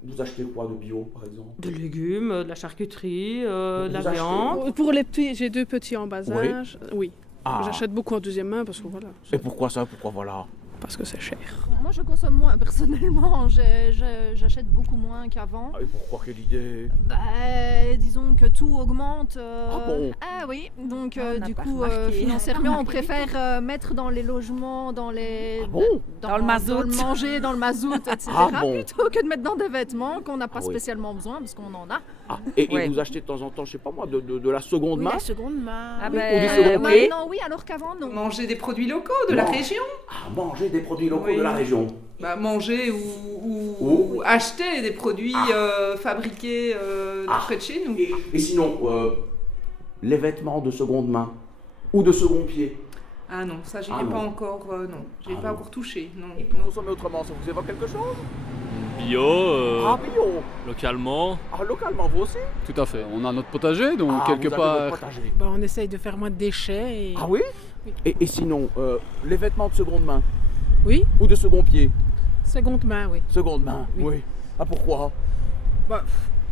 vous achetez quoi de bio, par exemple? De légumes, de la charcuterie, de la achetez viande. Pour les petits, j'ai 2 petits en bas Oui. âge. Oui. J'achète beaucoup en deuxième main parce que voilà. Et pourquoi ça? Pourquoi voilà? Parce que c'est cher. Moi je consomme moins personnellement, j'achète beaucoup moins qu'avant. Et pourquoi? Quelle idée? Disons que tout augmente. Ah bon? Ah oui, donc on n'a du pas coup remarqué. financièrement on préfère mettre dans les logements, dans les... Dans le mazout. Dans le manger, dans le mazout, etc. Ah bon? Plutôt que de mettre dans des vêtements qu'on n'a pas Ah oui. spécialement besoin parce qu'on en a. Et vous achetez de temps en temps, je sais pas moi, de la seconde Oui, main? la seconde main. Ah Ou du second pied? Maintenant oui, alors qu'avant non. Manger des produits locaux de la région. Ah, manger des produits locaux Oui. de la région. Manger ou acheter des produits fabriqués près de chez nous. Et sinon, les vêtements de seconde main ou de second pied? Ah non, ça j'y Ah ai non. pas encore, non. J'ai Ah pas non. encore touché, non. Et vous consommez autrement, ça vous évoque quelque chose? Bio, Bio. localement. Localement, vous aussi? Tout à fait. On a notre potager, donc quelque vous avez part. votre potager. On essaye de faire moins de déchets. Et... Ah oui? Et sinon, les vêtements de seconde main? Oui. Ou de second pied? Seconde main, oui. Seconde main, oui. Ah, pourquoi?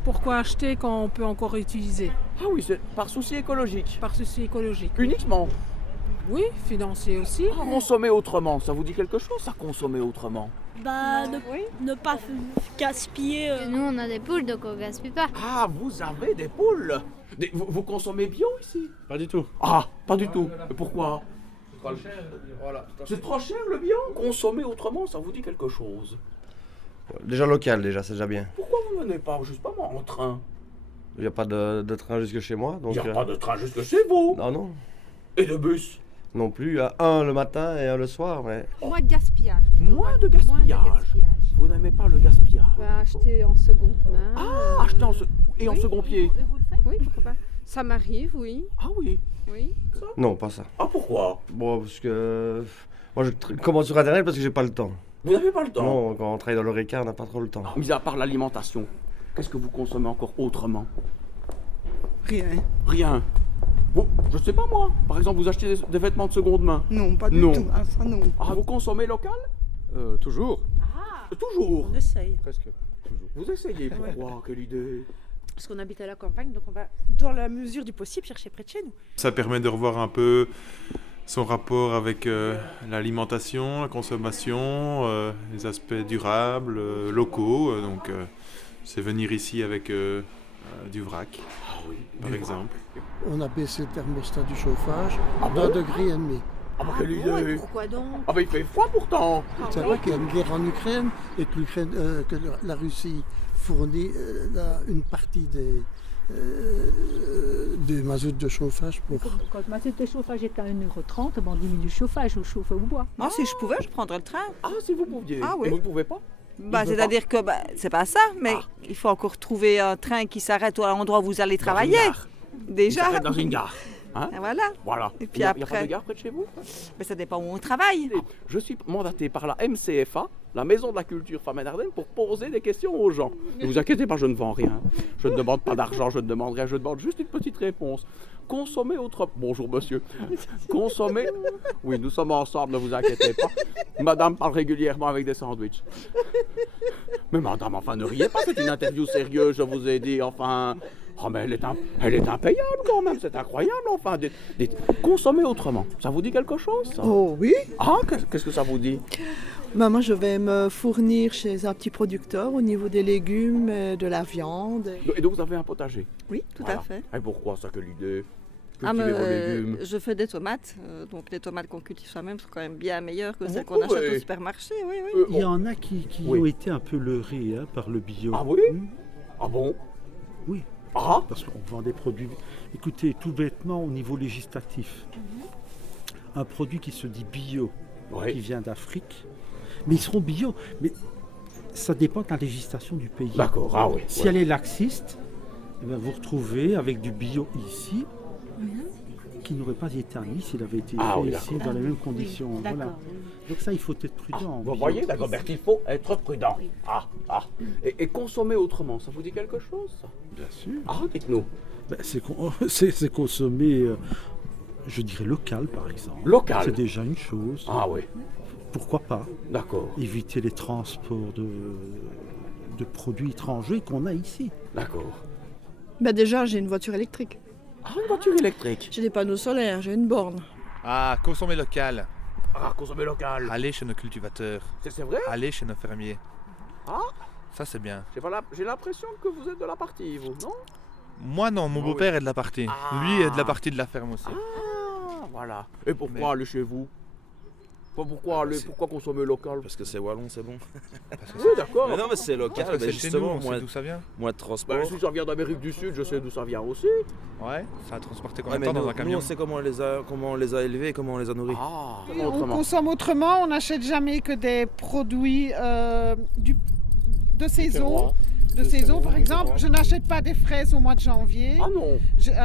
Pourquoi acheter quand on peut encore utiliser? Ah oui, c'est par souci écologique. Par souci écologique. Uniquement? Oui, financier aussi. Consommer autrement, ça vous dit quelque chose, ça, consommer autrement? Ne pas gaspiller. Nous on a des poules donc on gaspille pas. Ah, vous avez des poules? Vous consommez bio ici? Pas du tout. Ah, pas du tout. Et pourquoi? C'est trop cher le bio? Consommer autrement, ça vous dit quelque chose? Déjà local, c'est déjà bien. Pourquoi vous venez pas, juste pas moi, en train? Il n'y a pas de train jusque chez moi. Il n'y a pas de train jusque chez vous? Non. Et de bus? Non plus, il y a un le matin et un le soir, mais... Moins de gaspillage. Moins de gaspillage. Vous n'aimez pas le gaspillage? Acheter en seconde main. Ah, acheter en second pied? Et vous le faites? Oui, pourquoi pas. Ça m'arrive, oui. Ah oui? Oui. Non, pas ça. Ah, pourquoi? Bon, parce que... Moi, je commande sur Internet parce que j'ai pas le temps. Vous n'avez pas le temps? Non, quand on travaille dans l'Oreca, on n'a pas trop le temps. Mis à part l'alimentation, qu'est-ce que vous consommez encore autrement? Rien. Bon, je sais pas moi. Par exemple, vous achetez des vêtements de seconde main? Non, pas du Non. tout. Ah, ça non. Ah, vous consommez local? Toujours. Toujours? On essaye. Presque. Toujours. Vous essayez, pourquoi? Quelle idée? Parce qu'on habite à la campagne, donc on va, dans la mesure du possible, chercher près de chez nous. Ça permet de revoir un peu son rapport avec l'alimentation, la consommation, les aspects durables, locaux. Donc c'est venir ici avec du vrac, par exemple. On a baissé le thermostat du chauffage d'1,5 degré. Ah bah quelle idée! Pourquoi donc? Ah bah il fait froid pourtant! C'est vrai qu'il y a une guerre en Ukraine et que la Russie fournit une partie du mazout de chauffage pour... Quand le mazout de chauffage est à 1,30 €, on diminue le chauffage, on chauffe au bois. Ah, si je pouvais, je prendrais le train. Ah, si vous pouviez. Ah oui. Et vous ne pouvez pas? C'est-à-dire que c'est pas ça, mais il faut encore trouver un train qui s'arrête à l'endroit où vous allez travailler. Déjà. Il s'arrête dans une gare. Hein? Voilà. Et puis il après. n'y a pas de gare près de chez vous? Mais ça dépend où on travaille. Je suis mandaté par la MCFA, la Maison de la Culture Femmes et Ardennes, pour poser des questions aux gens. Ne vous inquiétez pas, je ne vends rien. Je ne demande pas d'argent, je ne demande rien, je demande juste une petite réponse. Consommer autrement. Bonjour monsieur. Consommer. Oui, nous sommes ensemble, ne vous inquiétez pas. Madame parle régulièrement avec des sandwichs. Mais madame, enfin ne riez pas, c'est une interview sérieuse, je vous ai dit, enfin. Oh mais elle est impayable quand même, c'est incroyable enfin. Consommer autrement, ça vous dit quelque chose ça? Oh oui. Ah, qu'est-ce que ça vous dit? Moi je vais me fournir chez un petit producteur au niveau des légumes, de la viande. Et donc vous avez un potager? Oui, tout à fait. Et pourquoi ça, quelle idée? Cultiver vos légumes. Je fais des tomates, donc les tomates qu'on cultive soi-même sont quand même bien meilleures que celles qu'on achète au supermarché. Oui. Il y en a qui ont été un peu leurrés par le bio. Ah oui? Ah bon? Oui. Ah. Parce qu'on vend des produits. Écoutez, tout bêtement au niveau législatif, un produit qui se dit bio, qui vient d'Afrique, mais ils seront bio, mais ça dépend de la législation du pays. D'accord, ah oui. Si elle est laxiste, vous retrouvez avec du bio ici, qui n'aurait pas été admis s'il avait été fait ici dans les mêmes conditions. Voilà. Donc ça, il faut être prudent. Vous voyez, d'accord, il faut être prudent. Et consommer autrement, ça vous dit quelque chose ça? Bien sûr. Ah, dites-nous. C'est consommer, je dirais, local, par exemple. Local? C'est déjà une chose. Ah oui. Pourquoi pas? D'accord. Éviter les transports de produits étrangers qu'on a ici. D'accord. Déjà, j'ai une voiture électrique. Ah, une voiture électrique? J'ai des panneaux solaires, j'ai une borne. Ah, consommer local. Ah, consommer local. Aller chez nos cultivateurs. C'est vrai? Aller chez nos fermiers. Ah. Ça, c'est bien. J'ai l'impression que vous êtes de la partie, vous, non? Moi, non. Mon beau-père est de la partie. Lui est de la partie de la ferme aussi. Ah, voilà. Et pourquoi aller chez vous? Pourquoi consommer local? Parce que c'est wallon, c'est bon. Oui, d'accord. Mais non, mais c'est local, parce que c'est justement, chez nous, on sait d'où ça vient. Moins de transport. Si ça vient d'Amérique du Sud, je sais d'où ça vient aussi. Ouais, ça a transporté combien de temps dans un camion? Nous, on sait comment on les a élevés et comment on les a nourris. On consomme autrement, on n'achète jamais que des produits de saison. Par exemple, je n'achète pas des fraises au mois de janvier. Ah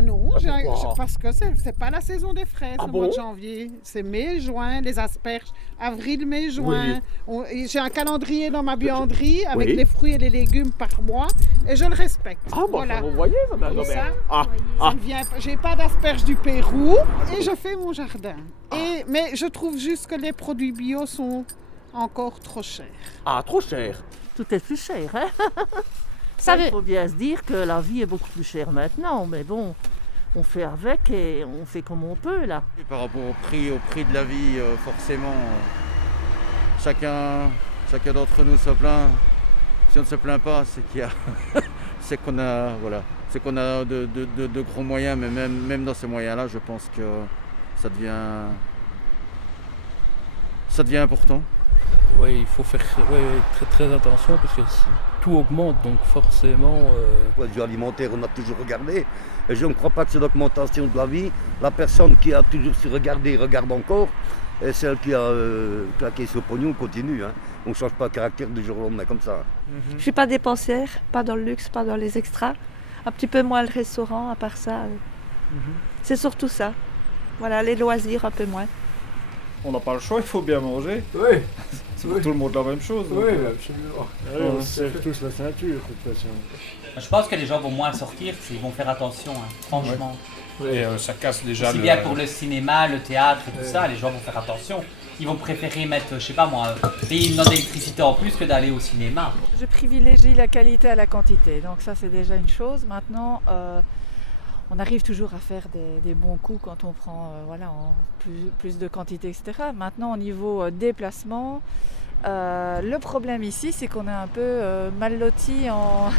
non. Parce que c'est pas la saison des fraises au mois de janvier. C'est mai, juin, les asperges, avril, mai, juin. J'ai un calendrier dans ma buanderie avec les fruits et les légumes par mois et je le respecte. Ah voilà. Vous voyez ça, j'ai pas d'asperges du Pérou et je fais mon jardin. Mais je trouve juste que les produits bio sont encore trop chers. Ah, trop chers? Tout est plus cher, hein? Il faut bien se dire que la vie est beaucoup plus chère maintenant, mais bon, on fait avec et on fait comme on peut, là. Et par rapport au prix de la vie, forcément, chacun d'entre nous se plaint. Si on ne se plaint pas, c'est qu'on a de gros moyens, mais même dans ces moyens-là, je pense que ça devient important. Oui, il faut faire très très attention parce que tout augmente, donc forcément... Point de vue alimentaire, on a toujours regardé. Et je ne crois pas que c'est l'augmentation de la vie. La personne qui a toujours su regarder, regarde encore. Et celle qui a claqué ce pognon continue. Hein. On ne change pas de caractère du jour au lendemain comme ça. Je ne suis pas dépensière, pas dans le luxe, pas dans les extras. Un petit peu moins le restaurant, à part ça. C'est surtout ça. Voilà, les loisirs un peu moins. On n'a pas le choix, il faut bien manger. Oui. C'est pour tout le monde la même chose. Oui, absolument. On serre tous la ceinture, de toute façon. Je pense que les gens vont moins sortir, ils vont faire attention, franchement. Et ça casse déjà aussi bien pour le cinéma, le théâtre et tout ça, les gens vont faire attention. Ils vont préférer mettre, je sais pas moi, payer une note d'électricité en plus que d'aller au cinéma. Je privilégie la qualité à la quantité, donc ça c'est déjà une chose. Maintenant, on arrive toujours à faire des bons coups quand on prend en plus de quantité, etc. Maintenant, au niveau déplacement, le problème ici, c'est qu'on est un peu mal loti en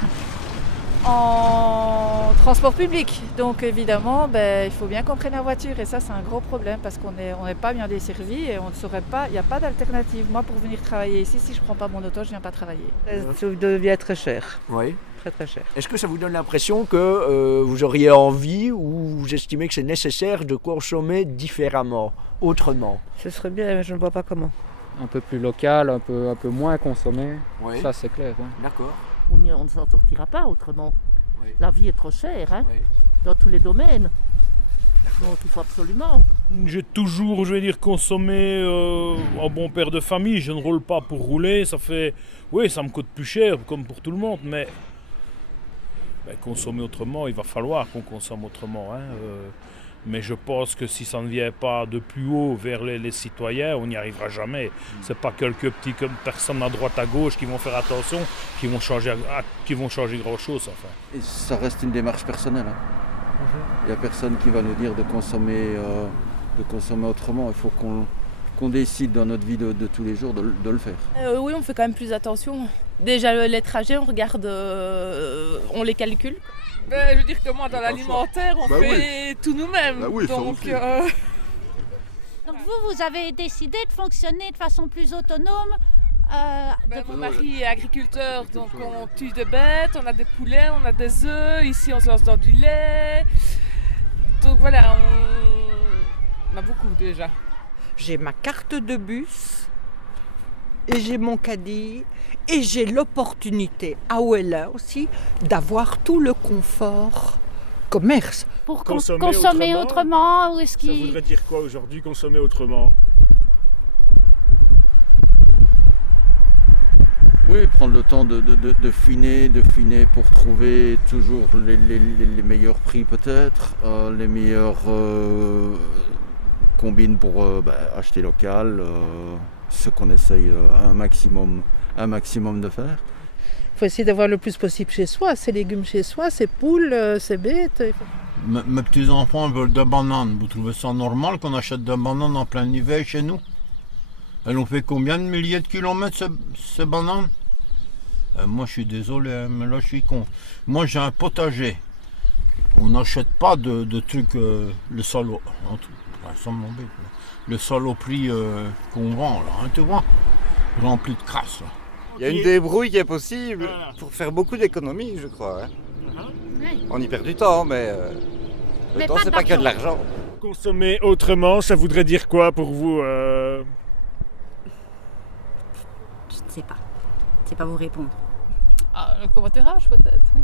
transport public. Donc évidemment, il faut bien qu'on prenne la voiture et ça c'est un gros problème parce qu'on n'est pas bien desservi et on ne saurait pas, il n'y a pas d'alternative. Moi pour venir travailler ici, si je ne prends pas mon auto, je ne viens pas travailler. Ça devient très cher. Oui. Très très cher. Est-ce que ça vous donne l'impression que vous auriez envie ou vous estimez que c'est nécessaire de consommer différemment, autrement? Ce serait bien, mais je ne vois pas comment. Un peu plus local, un peu moins consommé, ça c'est clair. Hein. D'accord. On ne s'en sortira pas autrement. Oui. La vie est trop chère, hein, dans tous les domaines. Donc il faut absolument. J'ai toujours, consommé en bon père de famille. Je ne roule pas pour rouler. Ça me coûte plus cher, comme pour tout le monde. Mais consommer autrement, il va falloir qu'on consomme autrement. Hein, mais je pense que si ça ne vient pas de plus haut vers les citoyens, on n'y arrivera jamais. C'est pas quelques petites personnes à droite à gauche qui vont faire attention, qui vont changer grand-chose. Enfin. Et ça reste une démarche personnelle. Hein. Il n'y a personne qui va nous dire de consommer autrement. Il faut qu'on décide dans notre vie de tous les jours de le faire. Oui, on fait quand même plus attention. Déjà les trajets, on regarde, on les calcule. Je veux dire que moi, dans l'alimentaire, on fait tout nous-mêmes. Donc vous avez décidé de fonctionner de façon plus autonome. Mon mari est agriculteur, donc on tue des bêtes, on a des poulets, on a des œufs. Ici, on se lance dans du lait. Donc voilà, on a beaucoup déjà. J'ai ma carte de bus et j'ai mon caddie. Et j'ai l'opportunité, à Ouella aussi, d'avoir tout le confort commerce. Pour consommer autrement ou est-ce Ça voudrait dire quoi aujourd'hui, consommer autrement? Oui, prendre le temps de fouiner pour trouver toujours les meilleurs prix peut-être, les meilleures combines pour acheter local, ce qu'on essaye un maximum de faire. Il faut essayer d'avoir le plus possible chez soi, ses légumes chez soi, ses poules, ses bêtes. Mes petits-enfants veulent des bananes. Vous trouvez ça normal qu'on achète des bananes en plein hiver chez nous? Elles ont fait combien de milliers de kilomètres ces bananes? Moi je suis désolé, mais là je suis con. Moi j'ai un potager. On n'achète pas de trucs, le salaud. Ça m'embête. Le saloperie qu'on vend là, hein, tu vois, rempli de crasse. Là. Il y a une débrouille qui est possible pour faire beaucoup d'économies, je crois. Hein. On y perd du temps, mais le temps, c'est pas que de l'argent. Consommer autrement, ça voudrait dire quoi pour vous Je ne sais pas. Je ne sais pas vous répondre. Le covoiturage peut-être, oui.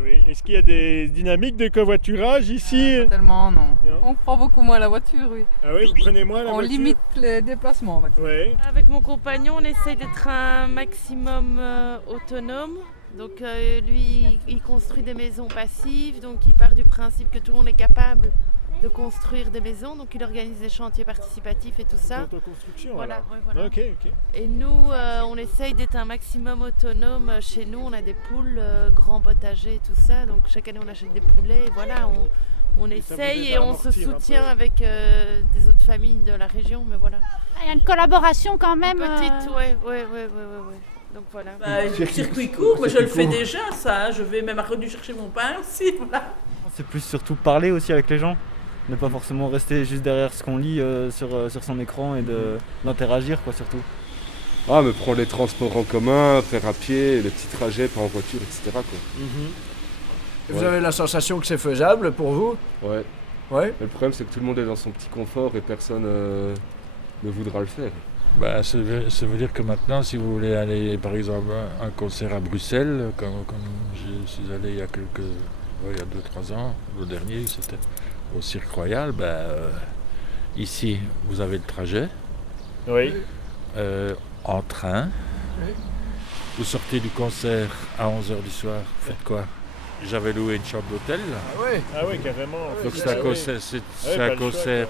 Oui. Est-ce qu'il y a des dynamiques de covoiturage ici? Pas tellement, non. On prend beaucoup moins la voiture, oui. Ah oui, vous prenez moins la voiture? On limite les déplacements, on va dire. Oui. Avec mon compagnon, on essaye d'être un maximum autonome. Donc lui, il construit des maisons passives, donc il part du principe que tout le monde est capable de construire des maisons, donc il organise des chantiers participatifs et tout ça. L'autoconstruction, voilà. Ok. Et nous, on essaye d'être un maximum autonome. Chez nous, on a des poules, grands potagers et tout ça, donc chaque année on achète des poulets. Et voilà, on essaye et on se soutient avec des autres familles de la région, mais voilà. Il y a une collaboration quand même. Petite, ouais. Donc voilà. Circuit court, mais je le fais déjà, ça. Je vais même à Renu chercher mon pain aussi, voilà. C'est plus surtout parler aussi avec les gens. Ne pas forcément rester juste derrière ce qu'on lit sur son écran et d'interagir quoi surtout. Ah mais prendre les transports en commun, faire à pied, les petits trajets, pas en voiture, etc. quoi. Vous avez la sensation que c'est faisable pour vous? Ouais. Mais le problème c'est que tout le monde est dans son petit confort et personne ne voudra le faire. Ça veut dire que maintenant, si vous voulez aller par exemple à un concert à Bruxelles, comme je suis allé il y a 2-3 ans, le dernier c'était au Cirque Royal, ici vous avez le trajet, en train, vous sortez du concert à 11h du soir, faites quoi? J'avais loué une chambre d'hôtel. Ah oui, carrément. Donc c'est un concert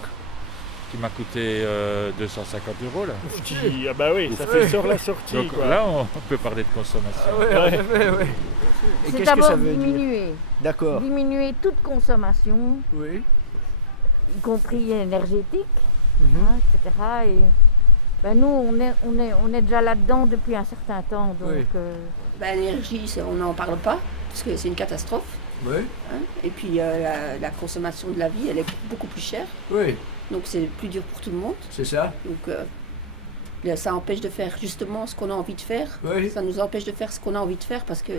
qui m'a coûté 250 € là. Ah bah oui, ça fait sur la sortie. Donc quoi. là on peut parler de consommation. Et c'est qu'est-ce que ça d'abord veut dire? diminuer. D'accord. diminuer toute consommation, Oui. y compris énergétique, etc. Et ben nous, on est déjà là-dedans depuis un certain temps. Donc, Oui. L'énergie, on n'en parle pas, parce que c'est une catastrophe. Oui. Et puis la consommation de la vie, elle est beaucoup plus chère. Oui. Donc c'est plus dur pour tout le monde. C'est ça. Donc ça empêche de faire justement ce qu'on a envie de faire. Oui. Ça nous empêche de faire ce qu'on a envie de faire parce que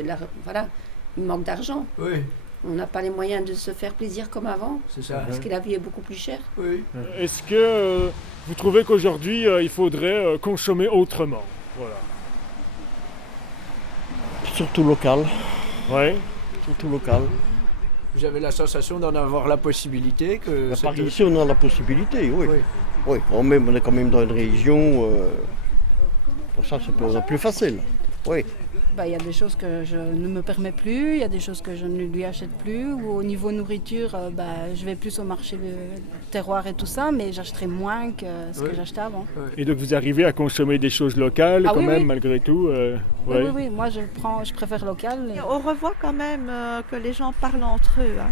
voilà, il manque d'argent. Oui. On n'a pas les moyens de se faire plaisir comme avant. C'est ça. Parce que la vie est beaucoup plus chère. Oui. Est-ce que vous trouvez qu'aujourd'hui, il faudrait consommer autrement? Voilà. Surtout local. Oui. Surtout local. Vous avez la sensation d'en avoir la possibilité que... Par ici, on a la possibilité, oui. Oui. On est quand même dans une région... pour ça, c'est plus facile. Oui. Il y a des choses que je ne me permets plus, il y a des choses que je ne lui achète plus. Ou au niveau nourriture, je vais plus au marché de terroir et tout ça, mais j'achèterai moins que ce que j'achetais avant. Et donc vous arrivez à consommer des choses locales malgré tout Oui, moi je préfère local. On revoit quand même que les gens parlent entre eux. Hein.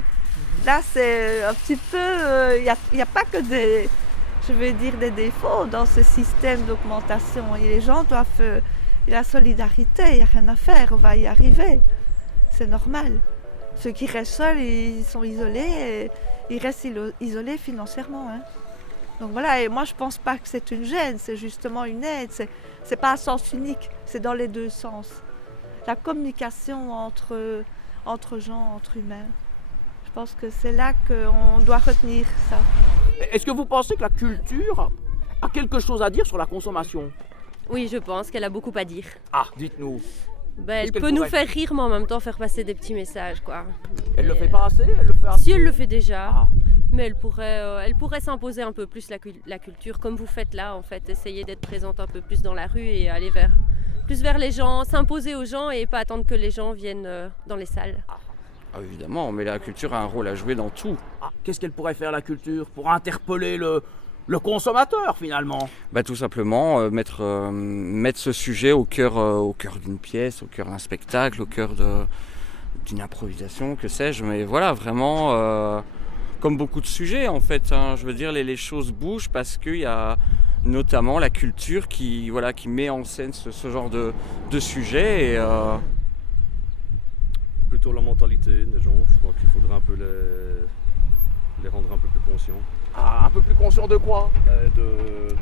Là, c'est un petit peu... Il n'y a pas que des défauts dans ce système d'augmentation. Et les gens doivent... la solidarité, il n'y a rien à faire, on va y arriver. C'est normal. Ceux qui restent seuls, ils sont isolés, et ils restent isolés financièrement. Hein. Donc voilà, et moi je ne pense pas que c'est une gêne, c'est justement une aide. C'est pas un sens unique, c'est dans les deux sens. La communication entre gens, entre humains. Je pense que c'est là qu'on doit retenir ça. Est-ce que vous pensez que la culture a quelque chose à dire sur la consommation ? Oui, je pense qu'elle a beaucoup à dire. Ah, dites-nous. Elle peut nous faire rire, mais en même temps faire passer des petits messages, quoi. Elle le fait pas assez? Elle le fait assez? Si, elle le fait déjà. Mais elle pourrait s'imposer un peu plus la culture, comme vous faites là, en fait. Essayer d'être présente un peu plus dans la rue et aller plus vers les gens, s'imposer aux gens et pas attendre que les gens viennent dans les salles. Ah, évidemment, mais la culture a un rôle à jouer dans tout. Qu'est-ce qu'elle pourrait faire, la culture, pour interpeller le consommateur, finalement? Tout simplement mettre ce sujet au cœur d'une pièce, au cœur d'un spectacle, au cœur d'une improvisation, que sais-je. Mais voilà, vraiment, comme beaucoup de sujets, en fait. Hein, je veux dire, les choses bougent parce qu'il y a notamment la culture qui met en scène ce genre de sujet. Et, Plutôt la mentalité des gens. Je crois qu'il faudrait un peu les rendre un peu plus conscients. Un peu plus conscient de quoi?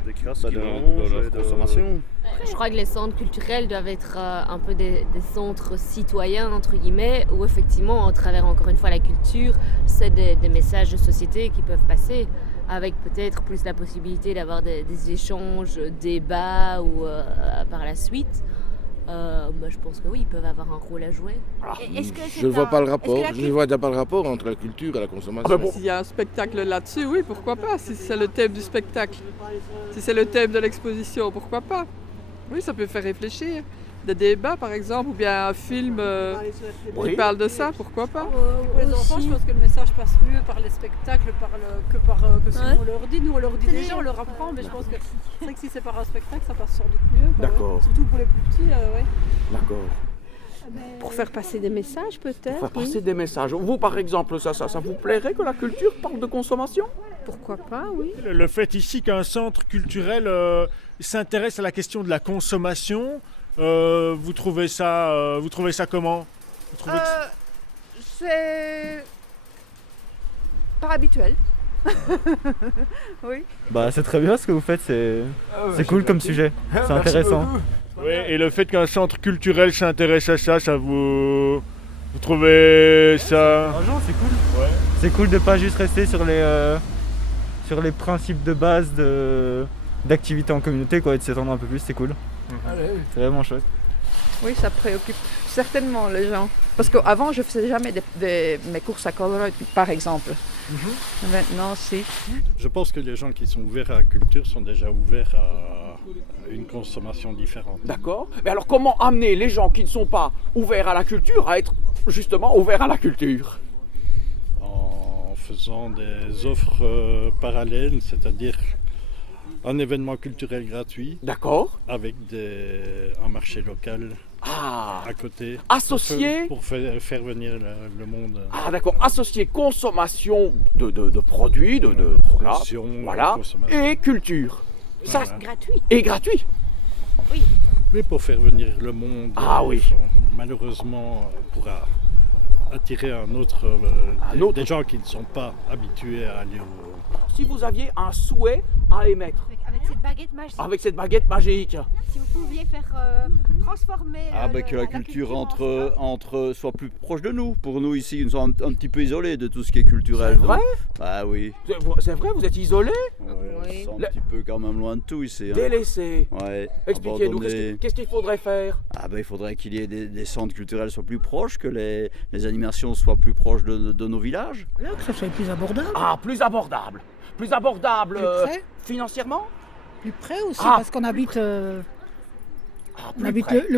Des crasses de leur consommation. Je crois que les centres culturels doivent être un peu des centres citoyens, entre guillemets, où effectivement, à travers encore une fois la culture, c'est des messages de société qui peuvent passer, avec peut-être plus la possibilité d'avoir des échanges, débats ou par la suite. Je pense que oui, ils peuvent avoir un rôle à jouer. Je ne vois pas le rapport. Je ne vois pas le rapport entre la culture et la consommation. S'il y a un spectacle là-dessus, oui, pourquoi pas? Si c'est le thème du spectacle, si c'est le thème de l'exposition, pourquoi pas? Oui, ça peut faire réfléchir. Des débats, par exemple, ou bien un film qui parle de ça, pourquoi pas? Pour les enfants, je pense que le message passe mieux par les spectacles que si on leur dit. Nous, on leur dit déjà, on leur apprend, mais je pense que c'est vrai que si c'est par un spectacle, ça passe sans doute mieux. D'accord. Surtout pour les plus petits, oui. D'accord. Pour faire passer des messages, peut-être. Pour faire passer des messages. Vous, par exemple, ça vous plairait que la culture parle de consommation? Pourquoi pas, oui. Le fait ici qu'un centre culturel s'intéresse à la question de la consommation, vous trouvez ça comment? C'est pas habituel. Oui. C'est très bien ce que vous faites, c'est cool comme sujet, c'est intéressant. Oui, et le fait qu'un centre culturel s'intéresse à ça vous trouvez ça... C'est cool. Ouais. C'est cool de pas juste rester sur les principes de base d'activité en communauté, quoi, et de s'étendre un peu plus, c'est cool. C'est vraiment chouette. Oui, ça préoccupe certainement les gens. Parce qu'avant, je ne faisais jamais mes courses à Colruyt, par exemple. Maintenant, si. Je pense que les gens qui sont ouverts à la culture sont déjà ouverts à une consommation différente. D'accord. Mais alors comment amener les gens qui ne sont pas ouverts à la culture à être justement ouverts à la culture? En faisant des offres parallèles, c'est-à-dire un événement culturel gratuit. D'accord. Avec un marché local. à côté. Associer pour faire venir le monde. Ah d'accord, associer consommation de produits, voilà, et culture. Ça, gratuit. Et gratuit. Oui. Mais pour faire venir le monde, oui. Malheureusement, pour attirer des gens qui ne sont pas habitués à aller au... Si vous aviez un souhait à émettre. Avec cette baguette magique. Avec cette baguette magique. Si vous pouviez faire transformer que la culture soit plus proche de nous. Pour nous ici, nous sommes un petit peu isolés de tout ce qui est culturel. C'est vrai? Ah oui. C'est vrai, vous êtes isolés? Oui. On est un petit peu quand même loin de tout ici. Délaissés. Ouais. Expliquez-nous, qu'est-ce qu'il faudrait faire? Il faudrait qu'il y ait des centres culturels soient plus proches, que les animations soient plus proches de nos villages. Là, que ça soit plus abordable. Ah, plus abordable. Plus abordable plus près financièrement? Plus près aussi, parce qu'on habite, le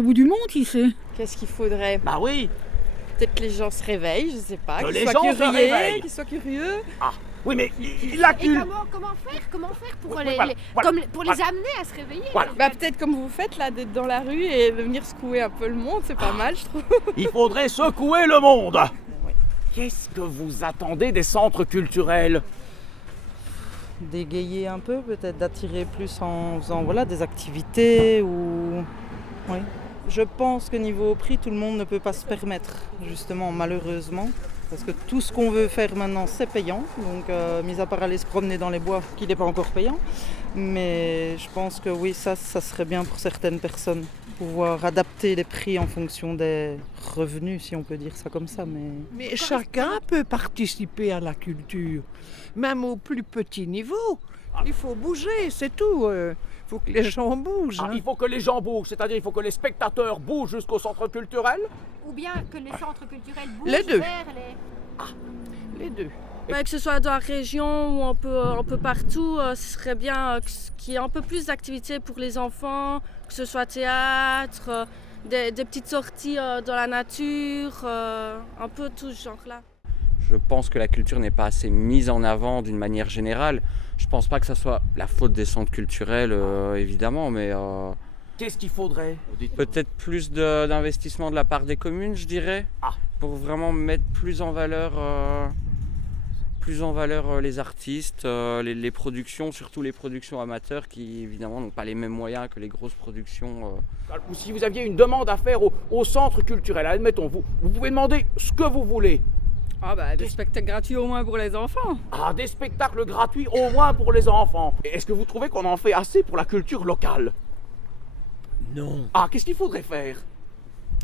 bout du monde ici. Qu'est-ce qu'il faudrait? Bah oui. Peut-être que les gens se réveillent, je sais pas. Qu'ils soient curieux. Ah, oui, mais comment faire pour les amener à se réveiller? Voilà. Peut-être comme vous faites là, d'être dans la rue et de venir secouer un peu le monde, c'est pas mal, je trouve. Il faudrait secouer le monde. Oui. Qu'est-ce que vous attendez des centres culturels? D'égayer un peu, peut-être d'attirer plus en faisant des activités ou... Oui. Je pense que niveau prix, tout le monde ne peut pas se permettre, justement, malheureusement. Parce que tout ce qu'on veut faire maintenant, c'est payant. Donc, mis à part aller se promener dans les bois, qui n'est pas encore payant. Mais je pense que oui, ça serait bien pour certaines personnes. Pouvoir adapter les prix en fonction des revenus, si on peut dire ça comme ça. Mais chacun peut participer à la culture, même au plus petit niveau. Il faut bouger, c'est tout. Il faut que les gens bougent. Il faut que les gens bougent, c'est-à-dire il faut que les spectateurs bougent jusqu'au centre culturel? Ou bien que les centres culturels bougent les deux. vers les deux. Que ce soit dans la région ou un peu partout, ce serait bien qu'il y ait un peu plus d'activités pour les enfants, que ce soit théâtre, des petites sorties dans la nature, un peu tout ce genre-là. Je pense que la culture n'est pas assez mise en avant d'une manière générale. Je pense pas que ça soit la faute des centres culturels, évidemment, mais... Qu'est-ce qu'il faudrait? Peut-être plus d'investissement de la part des communes, je dirais, pour vraiment mettre plus en valeur les artistes, les productions, surtout les productions amateurs qui évidemment n'ont pas les mêmes moyens que les grosses productions. Ou si vous aviez une demande à faire au centre culturel, admettons, vous pouvez demander ce que vous voulez. Des spectacles gratuits au moins pour les enfants. Des spectacles gratuits au moins pour les enfants. Est-ce que vous trouvez qu'on en fait assez pour la culture locale? Non. Qu'est-ce qu'il faudrait faire?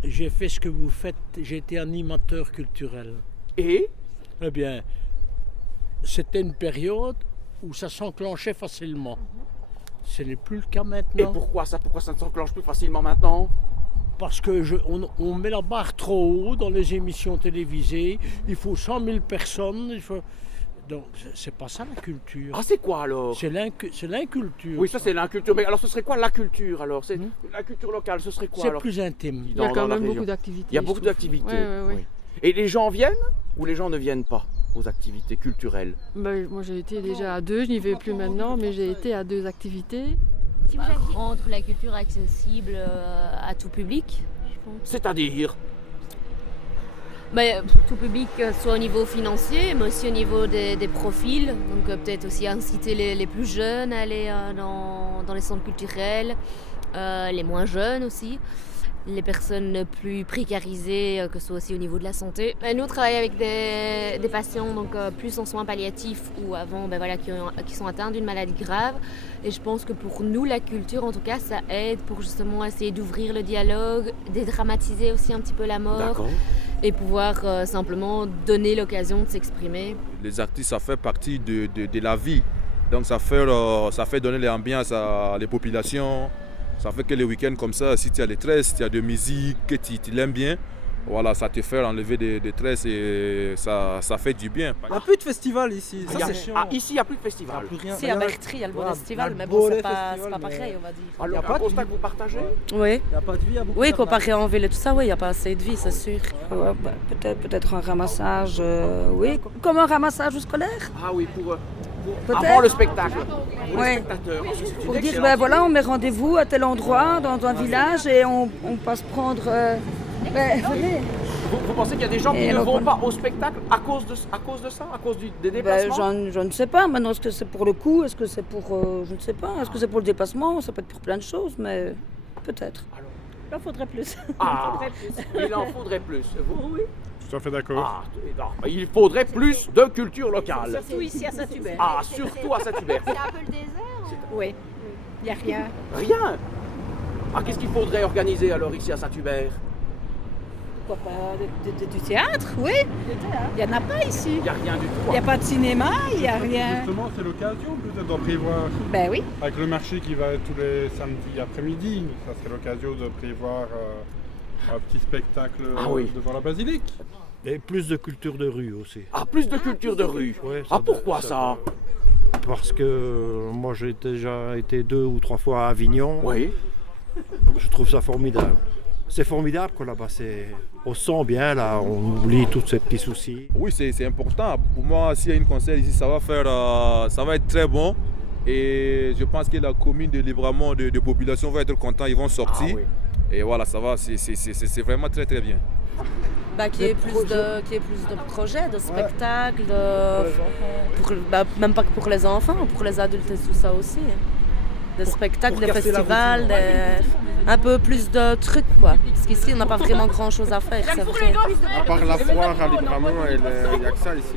J'ai fait ce que vous faites, j'ai été animateur culturel. Et? Eh bien, c'était une période où ça s'enclenchait facilement. Ce n'est plus le cas maintenant. Et pourquoi ça ne s'enclenche plus facilement maintenant? Parce qu'on met la barre trop haut dans les émissions télévisées. Il faut 100 000 personnes. Donc, c'est pas ça la culture. C'est quoi alors? C'est l'inculture. Oui, ça c'est l'inculture. Mais alors ce serait quoi la culture alors? C'est la culture locale, ce serait quoi alors? C'est plus intime. Il y a quand même beaucoup d'activités. Il y a beaucoup d'activités. Oui. Et les gens viennent ou les gens ne viennent pas aux activités culturelles? Moi j'ai été déjà à 2, je n'y vais plus maintenant, mais j'ai été à 2 activités. Rendre la culture accessible à tout public, je pense. C'est-à-dire? Tout public, soit au niveau financier, mais aussi au niveau des profils. Donc peut-être aussi inciter les plus jeunes à aller dans les centres culturels, les moins jeunes aussi. Les personnes plus précarisées, que ce soit aussi au niveau de la santé. Nous, on travaille avec des patients donc, plus en soins palliatifs ou avant, qui sont atteints d'une maladie grave. Et je pense que pour nous, la culture, en tout cas, ça aide pour justement essayer d'ouvrir le dialogue, dédramatiser aussi un petit peu la mort et pouvoir simplement donner l'occasion de s'exprimer. Les artistes, ça fait partie de la vie. Donc ça fait donner l'ambiance à les populations. Ça fait que les week-ends comme ça, si tu as des tresses, si tu as de musique, que tu l'aimes bien, voilà, ça te fait enlever des tresses et ça fait du bien. Il n'y a plus de festival ici, ça c'est chiant. Ici, il n'y a plus de festival. Si, à Bertry, il y a le bon festival, mais bon, c'est pas pareil, on va dire. Il n'y a pas de constat que vous partagez? Il Oui. n'y a pas de vie à beaucoup. Oui, comparé en ville et tout ça, il n'y a pas assez de vie, c'est sûr. Peut-être un ramassage, oui. Comme un ramassage scolaire? Oui, Avant le spectacle. Pour les Ouais. spectateurs. C'est une Pour dire, excellente ben voilà, on met rendez-vous à tel endroit, dans un village, et on passe prendre... venez. Vous pensez qu'il y a des gens qui Et ne alors, vont on- pas au spectacle à cause de ça, à cause des Ben, déplacements? je ne sais pas. Maintenant, est-ce que c'est pour le coup? Est-ce que c'est pour... je ne sais pas. Est-ce que c'est pour le déplacement? Ça peut être pour plein de choses, mais peut-être. Il en faudrait plus. Ah, il en faudrait plus. Vous, oui? Tout à fait d'accord. Ah, non, il faudrait plus de culture locale. Surtout ici à Saint-Hubert. Ah, surtout à Saint-Hubert. C'est un peu le désert. Oui. Il n'y a rien. Rien. Ah, qu'est-ce qu'il faudrait organiser alors ici à Saint-Hubert? Pourquoi pas du théâtre, oui. Il n'y en a pas ici. Il n'y a rien du tout. Il n'y a pas de cinéma, il n'y a rien. Justement, c'est l'occasion peut-être d'en prévoir. Ben oui. Avec le marché qui va tous les samedis après-midi, ça serait l'occasion de prévoir un petit spectacle devant la basilique. Et plus de culture de rue aussi. Ah, plus de culture de rue. Ouais, Ah, pourquoi ça? Parce que moi j'ai déjà été 2 ou 3 fois à Avignon. Oui. Je trouve ça formidable. C'est formidable que là-bas, on se sent bien, là, on oublie tous ces petits soucis. Oui, c'est important. Pour moi, s'il y a une concert ici, ça va être très bon. Et je pense que la commune de Libramont de population va être content, ils vont sortir. Ah, oui. Et voilà, ça va, c'est vraiment très très bien. Qu'il y ait plus de projets, de spectacles, même pas que pour les enfants, pour les adultes et tout ça aussi. Des spectacles, des festivals, un peu plus de trucs quoi. Parce qu'ici on n'a pas vraiment grand chose à faire, c'est vrai. À part la foire à Libramont, il n'y a que ça ici.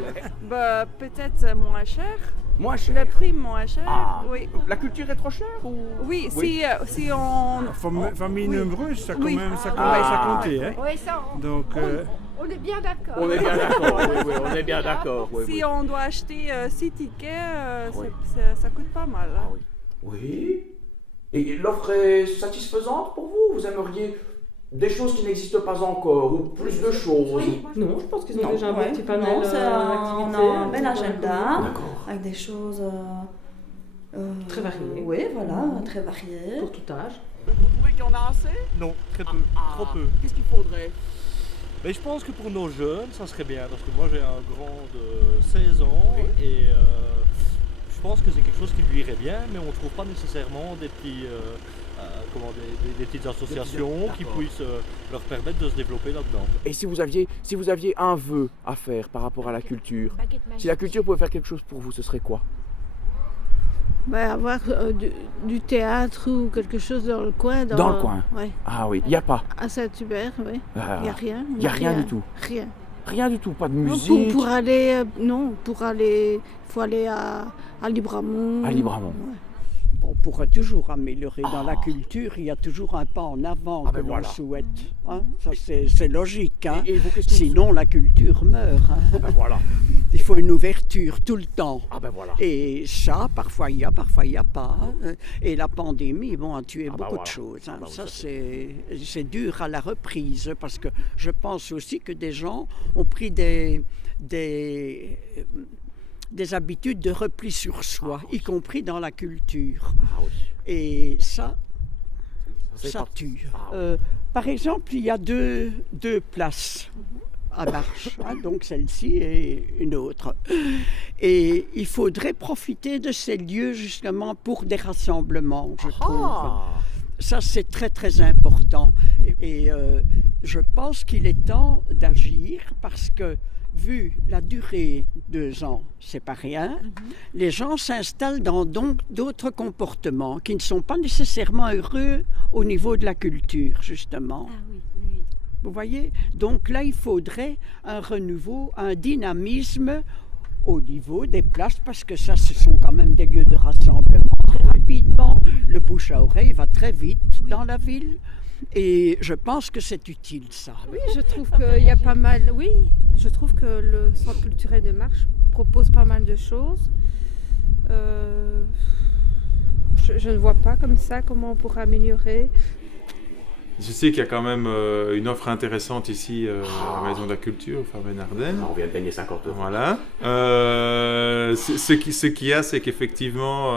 Bah, peut-être moins cher. Moins cher. Le prix moins cher, Ah. oui. La culture est trop chère ou... Oui, si on... Famille nombreuse, ça Oui. commence à Ah. compter. Hein. Oui, ça, Donc, on est bien d'accord. On est bien d'accord, oui, on est bien d'accord. Oui, Si oui. on doit acheter 6 tickets, ça coûte pas mal. Ah Oui. Et l'offre est satisfaisante pour vous? Vous aimeriez des choses qui n'existent pas encore ou plus de choses? Non, je pense qu'ils ont Non, déjà un ouais. petit panel Non, on d'activités. a un bel agenda D'accord. avec des choses Très variées. Oui, voilà, très variées. Pour tout âge. Vous trouvez qu'il y en a assez? Non, très peu, trop peu. Qu'est-ce qu'il faudrait? Mais je pense que pour nos jeunes, ça serait bien, parce que moi j'ai un grand de 16 ans et je pense que c'est quelque chose qui lui irait bien, mais on ne trouve pas nécessairement des petits, des petites associations qui puissent leur permettre de se développer là-dedans. Et si vous aviez un vœu à faire par rapport à la culture, si la culture pouvait faire quelque chose pour vous, ce serait quoi? Avoir du théâtre ou quelque chose dans le coin. Dans le coin? Ouais. Ah oui, il n'y a pas? À Saint-Hubert, oui. Il n'y a rien. Il n'y a rien du tout? Rien. Rien du tout, pas de Non, musique? pour aller, il faut aller à Libramont. À Libramont. Ouais. On pourra toujours améliorer dans la culture, il y a toujours un pas en avant que l'on souhaite. Hein. Ça, c'est logique. Hein. Et vous, qu'est-ce que Sinon, la culture meurt. Hein. Voilà. Il faut une ouverture tout le temps. Voilà. Et ça, parfois il y a, parfois il n'y a pas. Hein. Et la pandémie, a tué beaucoup de choses. Hein. Ça, c'est dur à la reprise, parce que je pense aussi que des gens ont pris des habitudes de repli sur soi, y compris dans la culture. Et ça tue. Par exemple, il y a deux places à Marche, hein, donc celle-ci et une autre. Et il faudrait profiter de ces lieux justement pour des rassemblements, je trouve. Ça, c'est très très important. Et je pense qu'il est temps d'agir parce que, vu la durée, 2 ans, c'est pas rien, les gens s'installent dans donc d'autres comportements qui ne sont pas nécessairement heureux au niveau de la culture, justement. Vous voyez? Donc là, il faudrait un renouveau, un dynamisme au niveau des places, parce que ça, ce sont quand même des lieux de rassemblement très rapidement. Le bouche à oreille va très vite dans la ville. Et je pense que c'est utile, ça. Oui, je trouve qu'il y a pas mal... Oui, je trouve que le Centre culturel de Marche propose pas mal de choses. Je ne vois pas comme ça comment on pourrait améliorer. Je sais qu'il y a quand même une offre intéressante ici à la Maison de la Culture, au Fabienne Ardenne. On vient de gagner 50 €. Voilà. Ce qu'il y a, c'est qu'effectivement,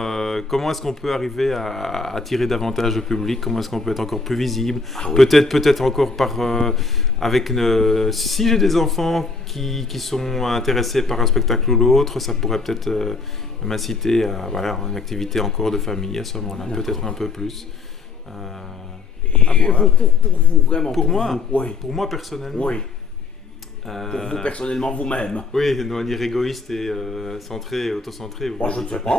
comment est-ce qu'on peut arriver à attirer davantage de public? Comment est-ce qu'on peut être encore plus visible? Peut-être encore si j'ai des enfants qui sont intéressés par un spectacle ou l'autre, ça pourrait peut-être m'inciter à une activité encore de famille à ce moment-là, peut-être un peu plus. Et pour vous, vraiment? Pour moi, oui. Pour moi personnellement. Oui. Pour vous personnellement, vous-même? Oui, de manière égoïste et centrée, autocentrée. Je ne sais pas.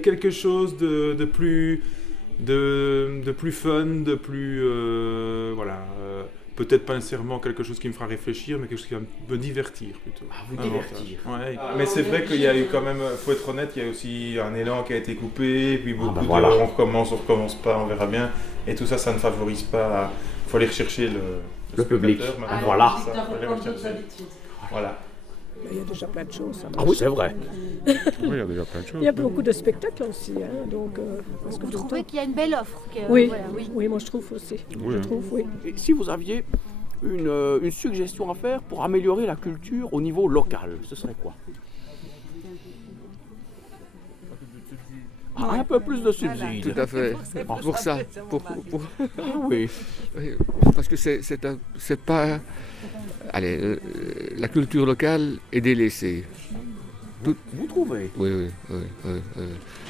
Quelque chose de plus fun, de plus peut-être pas nécessairement quelque chose qui me fera réfléchir, mais quelque chose qui va me divertir plutôt. Vous divertir. Ouais. Mais c'est vrai qu'il y a eu quand même, faut être honnête, il y a aussi un élan qui a été coupé, puis beaucoup de on recommence pas, on verra bien, et tout ça, ça ne favorise pas. Il faut aller rechercher le public. Voilà. Voilà. Il y a déjà plein de choses. Ah oui, c'est vrai. Oui, il y a déjà plein de choses. Il y a beaucoup de spectacles aussi. Donc, vous trouvez qu'il y a une belle offre oui. Moi je trouve aussi. Oui. Et si vous aviez une suggestion à faire pour améliorer la culture au niveau local, ce serait quoi? Un peu plus de subsides. Tout à fait. Pour ça. Oui. Parce que c'est pas... Allez, la culture locale est délaissée. Vous trouvez? Oui.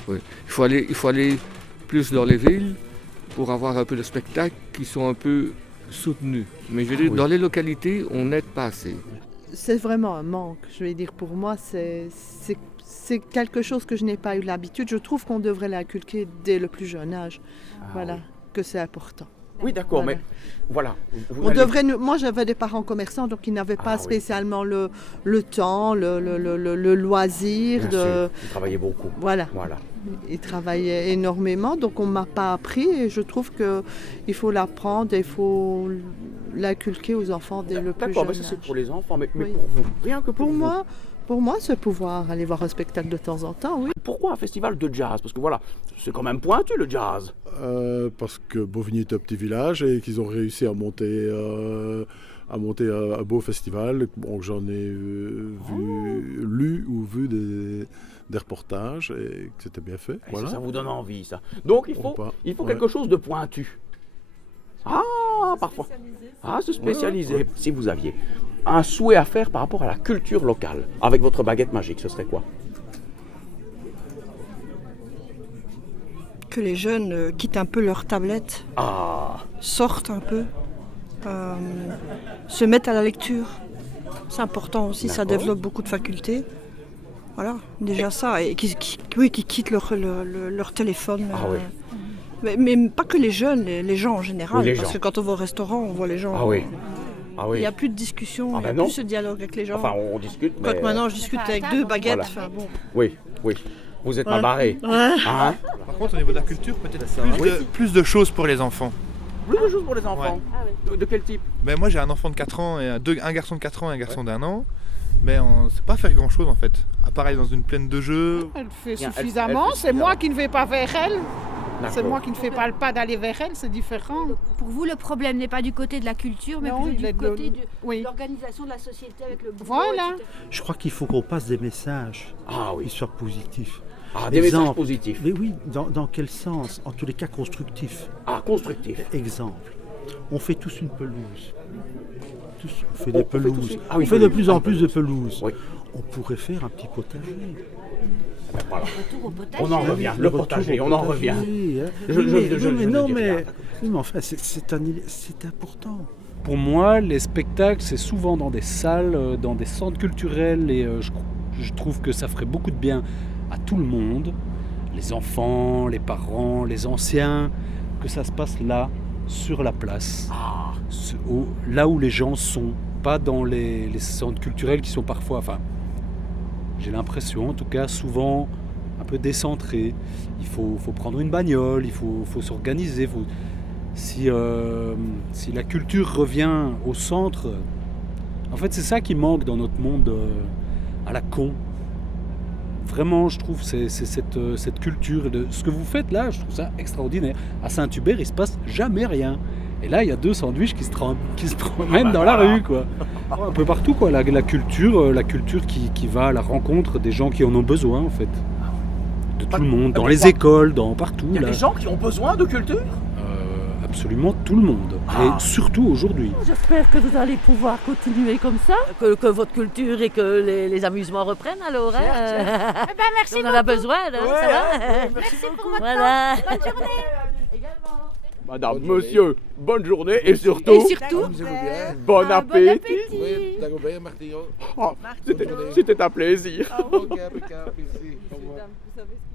Il faut aller plus dans les villes pour avoir un peu de spectacles qui sont un peu soutenus. Mais je veux dire, dans les localités, on n'aide pas assez. C'est vraiment un manque. Je vais dire, pour moi, c'est quelque chose que je n'ai pas eu l'habitude. Je trouve qu'on devrait l'inculquer dès le plus jeune âge. Que c'est important. Oui, d'accord, mais voilà. Moi, j'avais des parents commerçants, donc ils n'avaient pas spécialement le temps, le loisir. Ils travaillaient beaucoup. Voilà. Ils travaillaient énormément, donc on ne m'a pas appris et je trouve qu'il faut l'apprendre et il faut l'inculquer aux enfants dès le plus jeune âge. D'accord, mais ça c'est pour les enfants, mais pour vous, rien que pour vous. Pour moi, c'est pouvoir aller voir un spectacle de temps en temps, oui. Pourquoi un festival de jazz? Parce que voilà, c'est quand même pointu le jazz. Parce que Bovigny est un petit village et qu'ils ont réussi à monter un beau festival. Bon, j'en ai lu ou vu des reportages et que c'était bien fait. Voilà. Ça vous donne envie, ça. Donc il faut quelque chose de pointu. Parfois. Se spécialiser. Ouais. Si vous aviez un souhait à faire par rapport à la culture locale, avec votre baguette magique, ce serait quoi? Que les jeunes quittent un peu leur tablette, sortent un peu, se mettent à la lecture. C'est important aussi, ça développe beaucoup de facultés. Voilà, déjà ça. Et qui quittent leur téléphone. Mais pas que les jeunes, les gens en général. Parce que quand on va au restaurant, on voit les gens. Il n'y a plus de discussion, il n'y a plus ce dialogue avec les gens. Enfin, on discute, mais... Quand maintenant, je discute avec deux baguettes, Oui. Vous êtes ma barrée. Par contre, au niveau de la culture, peut-être plus de choses pour les enfants. Plus de choses pour les enfants? De quel type? Moi, j'ai un enfant de 4 ans, et un garçon de 4 ans et un garçon d'1 an. Mais on ne sait pas faire grand-chose, en fait. À part aller dans une plaine de jeux. Elle fait suffisamment, c'est moi qui ne vais pas vers elle. C'est moi qui ne fais pas le pas d'aller vers elle, c'est différent. Pour vous, le problème n'est pas du côté de la culture, mais plutôt du côté de l'organisation de la société avec le boulot, etc. Je crois qu'il faut qu'on passe des messages qui soient positifs. Des messages positifs. Mais oui, dans quel sens? En tous les cas, constructifs. Constructifs. Exemple, on fait tous une pelouse. On fait des pelouses. On fait de plus en plus de pelouses. On pourrait faire un petit potager. On en revient, le potager, on en revient. Mais enfin, c'est important. Pour moi, les spectacles, c'est souvent dans des salles, dans des centres culturels, et je trouve que ça ferait beaucoup de bien à tout le monde, les enfants, les parents, les anciens, que ça se passe là, sur la place, là où les gens sont, pas dans les centres culturels qui sont parfois, j'ai l'impression, en tout cas, souvent un peu décentrés. Il faut prendre une bagnole, il faut s'organiser. Si la culture revient au centre, en fait, c'est ça qui manque dans notre monde à la con. Vraiment, je trouve, c'est cette culture de ce que vous faites là, je trouve ça extraordinaire. À Saint-Hubert, il se passe jamais rien. Et là, il y a 2 sandwichs qui se promènent dans la rue, quoi. Un peu partout, quoi. La culture qui va à la rencontre des gens qui en ont besoin, en fait. De tout le monde, dans les écoles, partout. Il y a des gens qui ont besoin de culture? Absolument tout le monde. Et surtout aujourd'hui. J'espère que vous allez pouvoir continuer comme ça. Que votre culture et que les amusements reprennent alors. Merci on en a besoin, là, ça va. Merci pour votre Voilà. temps. Bonne journée. Madame, monsieur, bonne journée et surtout, bon appétit. C'était un plaisir. Vous savez ce